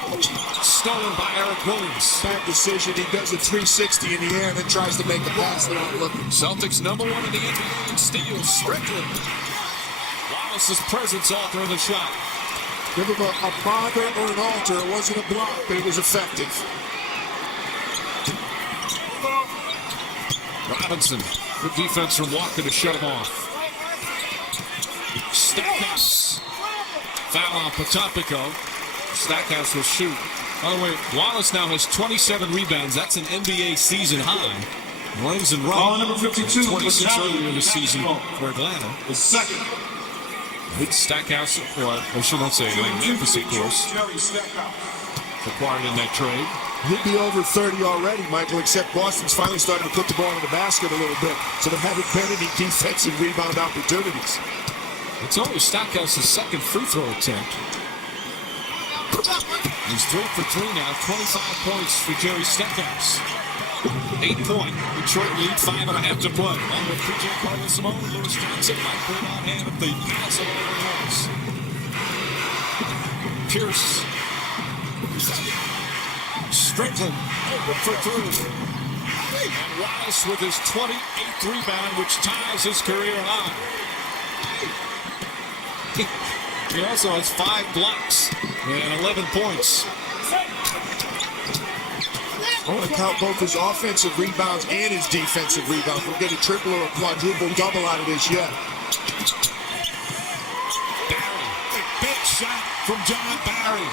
stolen by Eric Williams. Bad decision. He does a 360 in the air and then tries to make a pass. Celtics #1 in the NBA in steals. Strickland. Wallace's presence altering the shot. Give him a bother or an alter. It wasn't a block, but it was effective. Robinson. Good defense from Walker to shut him off. Stackhouse. Foul on Potopico. Stackhouse will shoot. By the way, Wallace now has 27 rebounds. That's an NBA season high. Williams and Rowe, number 52, 26 earlier this season for Atlanta. The second. Stackhouse, or I should not say Memphis, of course, acquired in that trade. He'd be over 30 already, Michael, except Boston's finally starting to put the ball in the basket a little bit, so there haven't been any defensive rebound opportunities. It's only Stackhouse's second free throw attempt. He's 3 for 3 now, 25 points for Jerry Stackhouse. 8-point, Detroit lead, 5.5 to play. On with PJ Carter, Simone, Lewis Johnson, Mike Rebound at the pass of Wallace. Pierce. Strickland, open for 3. And Wallace with his 28th rebound, which ties his career high. He also has 5 blocks and 11 points. I want to count both his offensive rebounds and his defensive rebounds. We'll get a triple or a quadruple double out of this yet. Barry, a big shot from John Barry.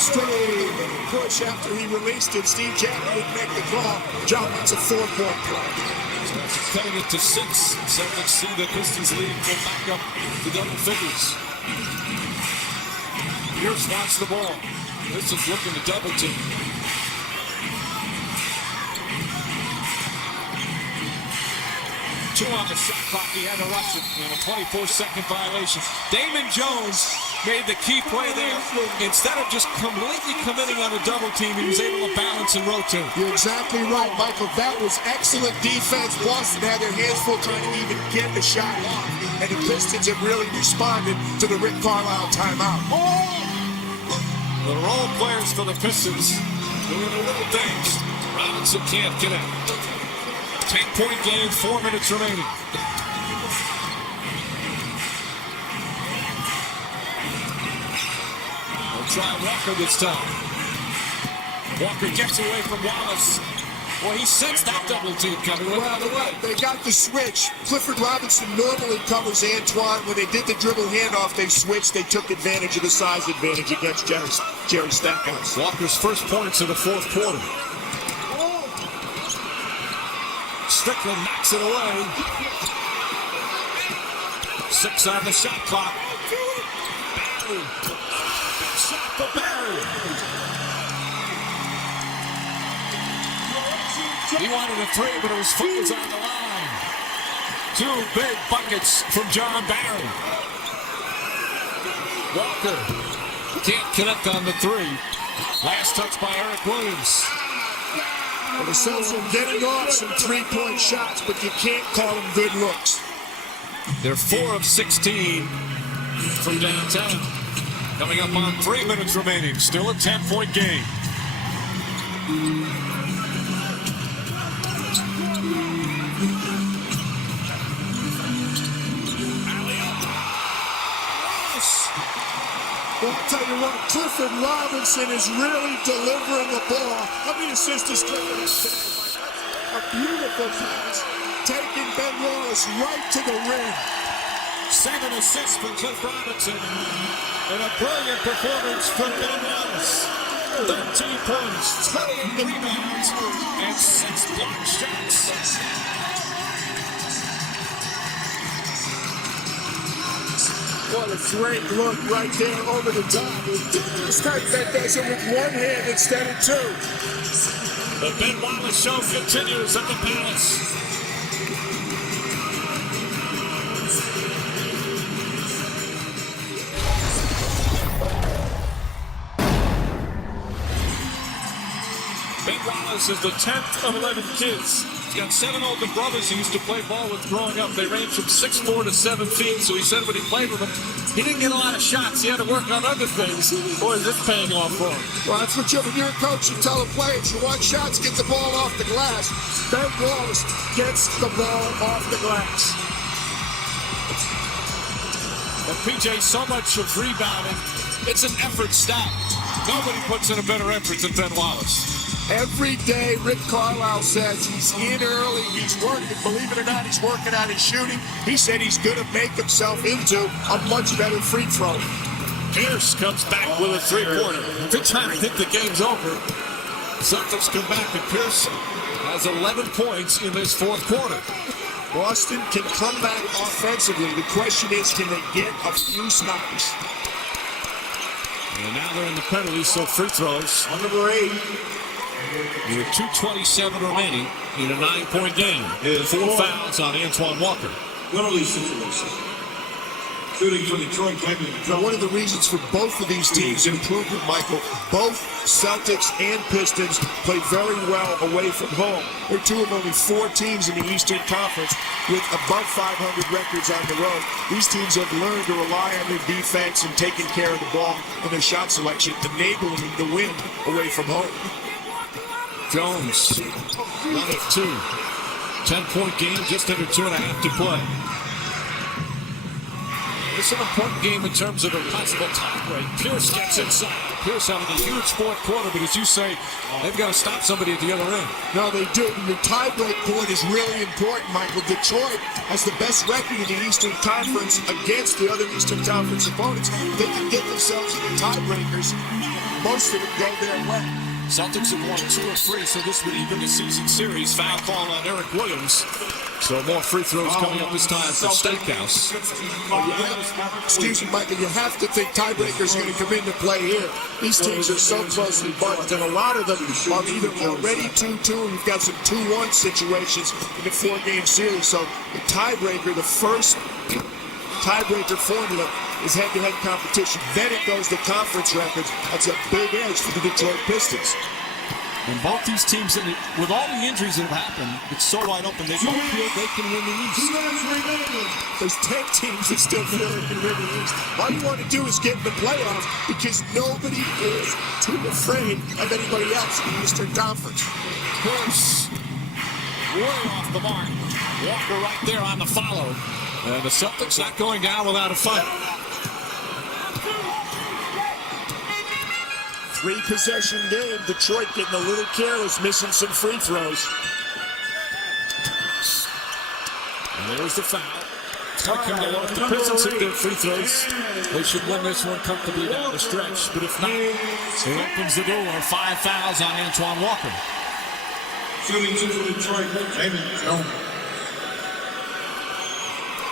Straight push after he released it. Steve Jackson didn't make the call. John wants a 4-point play. Cutting it to 6. Celtics see the Pistons lead go back up to double figures. Pierce wants the ball. This is looking to double team. Two on the shot clock. He had to rush it in a 24-second violation. Damon Jones made the key play there. Instead of just completely committing on a double team, he was able to balance and rotate. You're exactly right, Michael. That was excellent defense. Boston had their hands full trying to even get the shot off. And the Pistons have really responded to the Rick Carlisle timeout. The role players for the Pistons doing the little things. Robinson can't get out. 10-point game, 4 minutes remaining. They'll try Walker this time. Walker gets away from Wallace. Well, he sensed that double team coming. Well, they got the switch. Clifford Robinson normally covers Antoine. When they did the dribble handoff, they switched. They took advantage of the size advantage against Jerry Stackhouse. Walker's first points in the fourth quarter. Strickland knocks it away. 6 on the shot clock. Barry. Big shot for Barry. He wanted a 3, but his foot was on the line. 2 big buckets from John Barry. Walker can't connect on the 3. Last touch by Eric Williams. Well, the Celtics are getting off some 3-point shots, but you can't call them good looks. They're 4 of 16 from downtown. Coming up on 3 minutes remaining. Still a 10-point game. Well, I'll tell you what, Clifford Robinson is really delivering the ball. How many assists does Clifford have today? A beautiful pass, taking Ben Wallace right to the rim. 7 assists for Cliff Robinson. And a brilliant performance from Ben Wallace. 13 points, 28 rebounds, and 6 block shots. What a great look right there over the top. This time Ben does it with one hand instead of 2. The Ben Wallace show continues at the Palace. Ben Wallace is the 10th of 11 kids. He's got 7 older brothers he used to play ball with growing up. They range from 6'4" to 7 feet. So he said when he played with them, he didn't get a lot of shots. He had to work on other things. Boy, is this paying off for him. Well, that's what when you're a coach, you tell the players, you want shots, get the ball off the glass. Ben Wallace gets the ball off the glass. But PJ, so much of rebounding, it's an effort stat. Nobody puts in a better effort than Ben Wallace. Every day, Rick Carlisle says he's in early, he's working. Believe it or not, he's working on his shooting. He said he's going to make himself into a much better free throw. Pierce comes back with a 3-pointer. Good time to think the game's over. Celtics come back, and Pierce has 11 points in this fourth quarter. Boston can come back offensively. The question is, can they get a few stops? And now they're in the penalty, so free throws. On number 8. With 2:27 remaining in a 9-point game. 4 fouls on Antoine Walker. Penalty situation. Shooting for Detroit. Now, one of the reasons for both of these teams' improvement, Michael, both Celtics and Pistons play very well away from home. They're 2 of only 4 teams in the Eastern Conference with above 500 records on the road. These teams have learned to rely on their defense and taking care of the ball and their shot selection, enabling them to win away from home. Jones, 1 of 2. 10-point game, just under 2.5 to play. This is an important game in terms of a possible tie-break. Pierce gets inside. Pierce having a huge fourth quarter, but as you say, they've got to stop somebody at the other end. No, they do. And the tie-break point is really important, Michael. Detroit has the best record in the Eastern Conference against the other Eastern Conference opponents. They can get themselves into tiebreakers. Most of them go their way. Celtics have won 2 of 3, so this would even the season series. Foul call on Eric Williams. So more free throws coming up this time for Stackhouse. Excuse me, Michael, you have to think tiebreakers are going to come into play here. These teams are so closely bunched, and a lot of them are either already 2-2, and you've got some 2-1 situations in the 4-game series. So the tiebreaker, the first tiebreaker formula is head-to-head competition. Then it goes to conference records. That's a big edge for the Detroit Pistons. And both these teams, with all the injuries that have happened, it's so wide open, they don't feel they can win the East. There's 10 teams that still feel they can win the East. All you want to do is get in the playoffs because nobody is too afraid of anybody else in the Eastern Conference. Pierce, way off the mark. Walker right there on the follow. And the Celtics not going down without a fight. 3-possession game. Detroit getting a little careless, missing some free throws. And there's the foul. It's going to come down. If the Pistons hit their free throws, they should win this one comfortably down the stretch. But if not, it opens the door. 5 fouls on Antoine Walker. Shooting two for Detroit. Amen.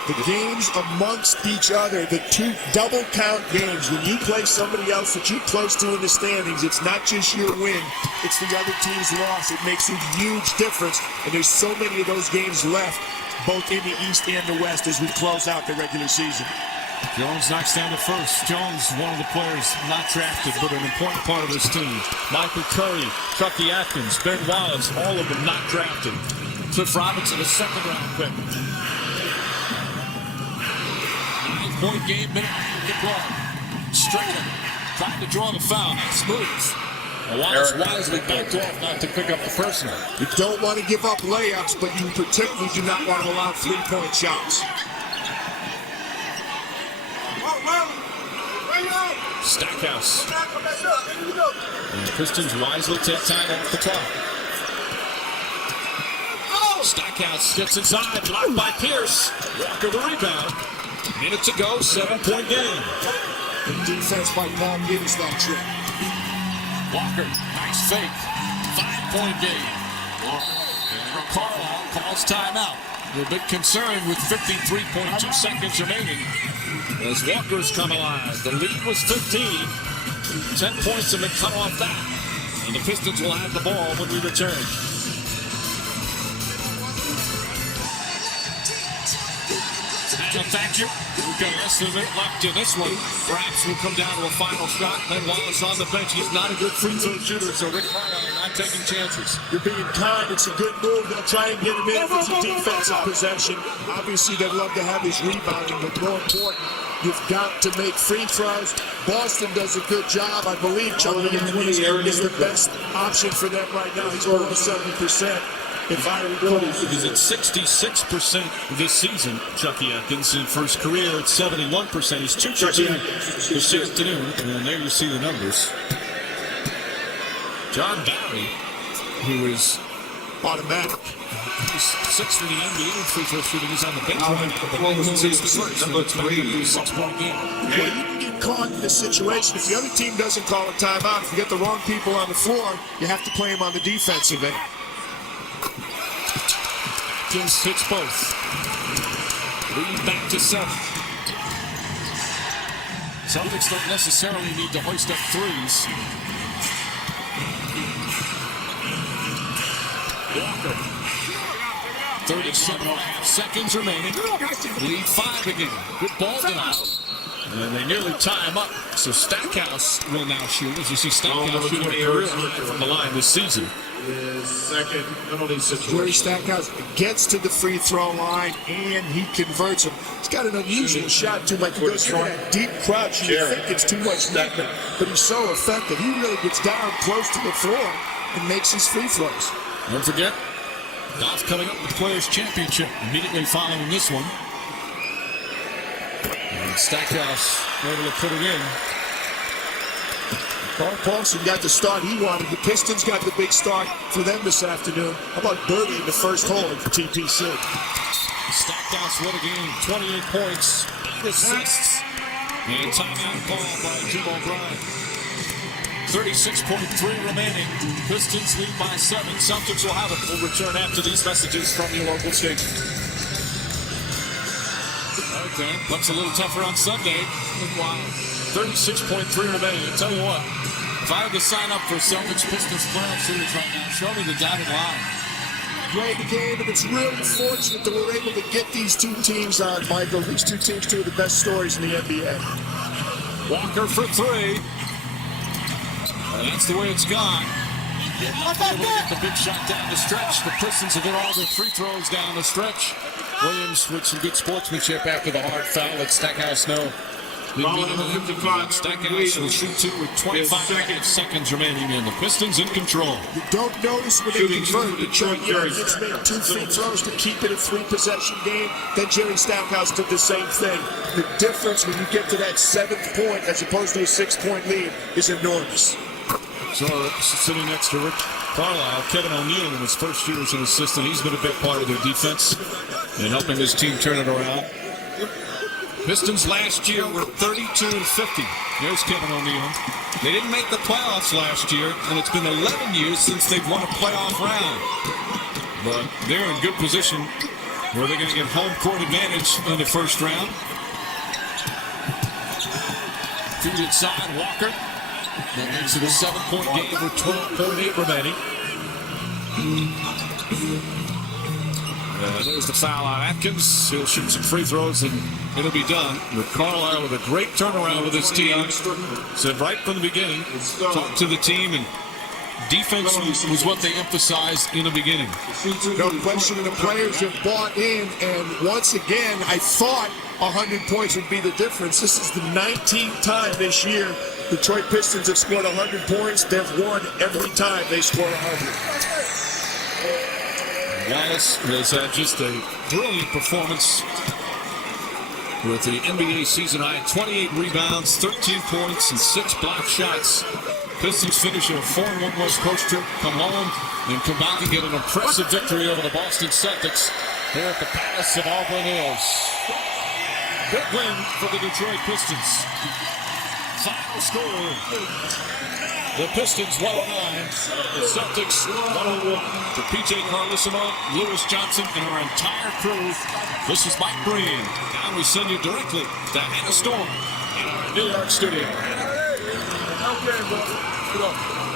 The games amongst each other, the 2 double count games, when you play somebody else that you're close to in the standings, it's not just your win, it's the other team's loss. It makes a huge difference, and there's so many of those games left, both in the East and the West, as we close out the regular season. Jones knocks down the first. Jones, one of the players not drafted, but an important part of this team. Michael Curry, Chucky Atkins, Ben Wallace, all of them not drafted. Cliff Robinson, a second-round pick. 9-point game, minute to play. Strickland trying to draw the foul. Nice move. Wallace wisely backed off not to pick up the personal. You don't want to give up layups, but you particularly do not want to allow 3-point shots. Stackhouse. And the Pistons wisely take time off the clock. Stackhouse gets inside, blocked by Pierce. Walker the rebound. Minute to go, 7-point game. The defense by Paul gives that trick. Walker, nice fake. 5-point game. And Carlisle calls timeout. They're a bit concerned with 53.2 seconds remaining as Walker's come alive. The lead was 15. 10 points have been cut off that. And the Pistons will have the ball when we return. Manufacture. We've got less than a minute left in this one. Perhaps we'll come down to a final shot. Then Wallace on the bench. He's not a good free throw shooter, so Rick Carlisle not taking chances. You're being kind. It's a good move. They'll try and get him in if it's a defensive possession. Obviously, they'd love to have his rebounding, but more important, you've got to make free throws. Boston does a good job. I believe Chucky is the best option for them right now. He's over 70%. If I recall, he's at 66% this season. Chucky Atkins in first career at 71%. He's 2 for 2 this afternoon, and there you see the numbers. John Barry, who is automatic. He's 6th in the NBA in free throw shooting. He's on the bench right now. Number 3. 6-point game. Well, you can get caught in this situation. If the other team doesn't call a timeout, if you get the wrong people on the floor, you have to play them on the defensive end. Atkins hits both. Lead back to 7. Celtics don't necessarily need to hoist up threes. Walker. 37.5 seconds remaining. Lead 5 again. Good ball denial. And they nearly tie him up. So Stackhouse will now shoot. As you see, Stackhouse shooting a career from the line this season. His second penalty situation. Jerry Stackhouse gets to the free throw line and he converts him. He's got an unusual shot too. Like he goes through that deep crouch. You think it's too much movement, but he's so effective. He really gets down close to the floor and makes his free throws. Don't forget, golf coming up with the Players' Championship immediately following this one. And Stackhouse able to put it in. Carl Paulson got the start he wanted. The Pistons got the big start for them this afternoon. How about birdie in the first hole for TPC? Stackhouse won a game, 28 points, 8 assists, and timeout call by Jim O'Brien. 36.3 remaining. Pistons lead by 7. Celtics will have it. We'll return after these messages from your local station. Okay, looks a little tougher on Sunday. Wow. 36.3 remaining. I'll tell you what, if I had to sign up for Celtics Pistons playoff series right now, show me the dotted line. playing the game, and it's really fortunate that we're able to get these two teams on, Michael. These two teams, two of the best stories in the NBA. Walker for three. And that's the way it's gone. Able to get the big shot down the stretch. The Pistons have hit all their free throws down the stretch. Williams with some good sportsmanship after the hard foul. Let Stackhouse know. Stackhouse will shoot two with 25 seconds remaining, and the Pistons in control. You don't notice when they convert. Detroit gets made 2 free throws to keep it a 3-possession game. Then Jerry Stackhouse did the same thing. The difference when you get to that 7th point as opposed to a 6-point lead is enormous. So sitting next to Rick Carlisle, Kevin O'Neal in his first year as an assistant. He's been a big part of their defense and helping his team turn it around. Pistons last year were 32-50. There's Kevin O'Neal. They didn't make the playoffs last year, and it's been 11 years since they've won a playoff round. But they're in good position where they're going to get home court advantage in the first round. Feed inside, Walker. That makes it a 7-point game with 12.8 remaining. There's the foul on Atkins. He'll shoot some free throws and it'll be done. With Carlisle with a great turnaround with his team. Said right from the beginning, talked to the team, and defense was what they emphasized in the beginning. No question, the players have bought in, and once again, I thought 100 points would be the difference. This is the 19th time this year Detroit Pistons have scored 100 points. They've won every time they score 100. Wallace has had just a brilliant performance with the NBA season high 28 rebounds, 13 points, and 6 block shots. Pistons finish a 4-1 West Coast trip, come home, and come back and get an impressive victory over the Boston Celtics here at the Palace of Auburn Hills. Big win for the Detroit Pistons. Final score: the Pistons 109, the Celtics 101. For PJ Carlesimo, Lewis Johnson, and our entire crew, this is Mike Breen. Now we send you directly to Hannah Storm in our New York studio. Okay, brother. Get up.